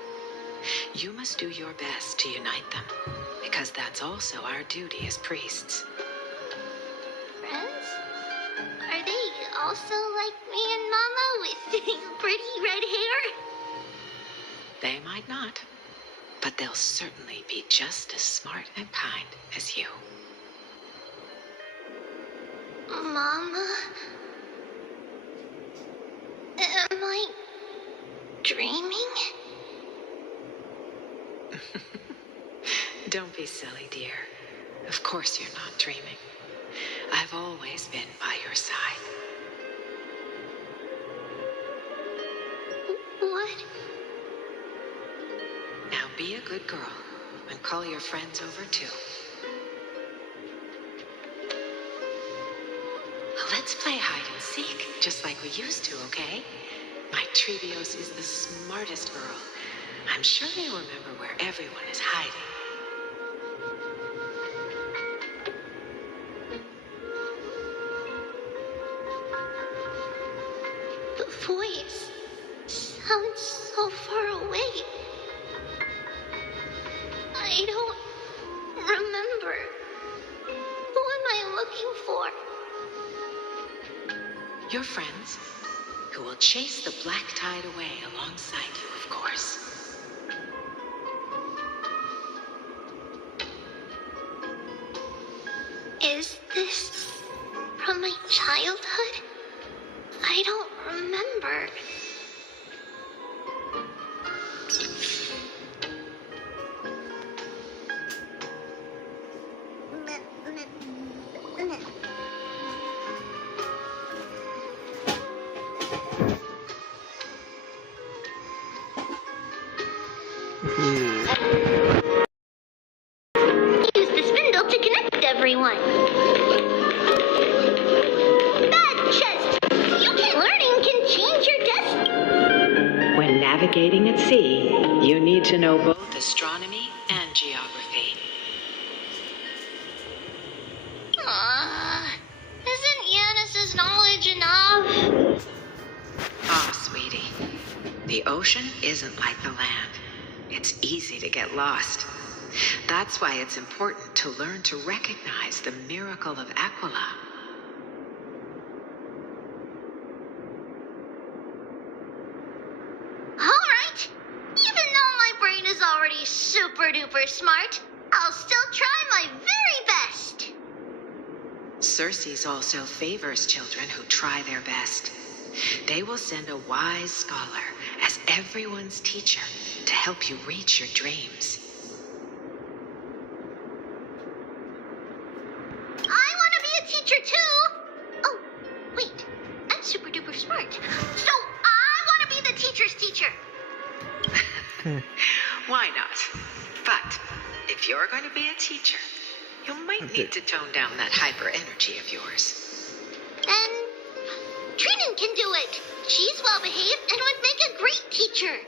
You must do your best to unite them, because that's also our duty as priests. Friends? Are they also like me and Mama with pretty red hair? They might not, but they'll certainly be just as smart and kind as you. Mama? Am I dreaming? Don't be silly, dear. Of course you're not dreaming. I've always been by your side. What? Now be a good girl and call your friends over too. Let's play hide and seek, just like we used to, okay? My Tribios is the smartest girl. I'm sure they remember where everyone is hiding. The voice sounds so far away. I don't remember. Who am I looking for? Your friends, who will chase the black tide away alongside you, of course. Is this from my childhood? I don't remember. Use the spindle to connect everyone. Bad chest! Learning can change your destiny. When navigating at sea, you need to know both astronomy and geography. Isn't Yanis's knowledge enough? Ah, sweetie. The ocean isn't like the land. It's easy to get lost. That's why it's important to learn to recognize the miracle of Aquila. Alright. Even though my brain is already super duper smart, I'll still try my very best. Circe also favors children who try their best. They will send a wise scholar as everyone's teacher to help you reach your dreams. I want to be a teacher too. Oh, wait. I'm super duper smart. So I want to be the teacher's teacher. Why not? But if you're going to be a teacher, you might need to tone down that hyper energy of yours. Then Trinan can do it. She's well behaved and would make a great teacher.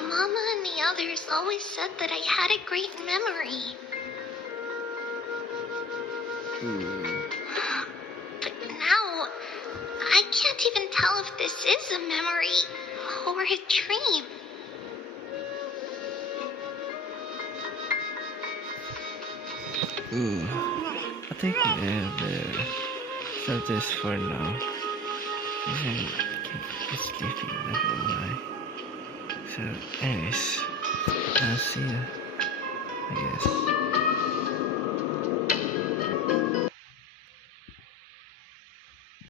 Mama and the others always said that I had a great memory. But now, I can't even tell if this is a memory or a dream. I think we'll stop this for now. It's sleeping, not gonna lie. So, anyways, I'll see you, I guess.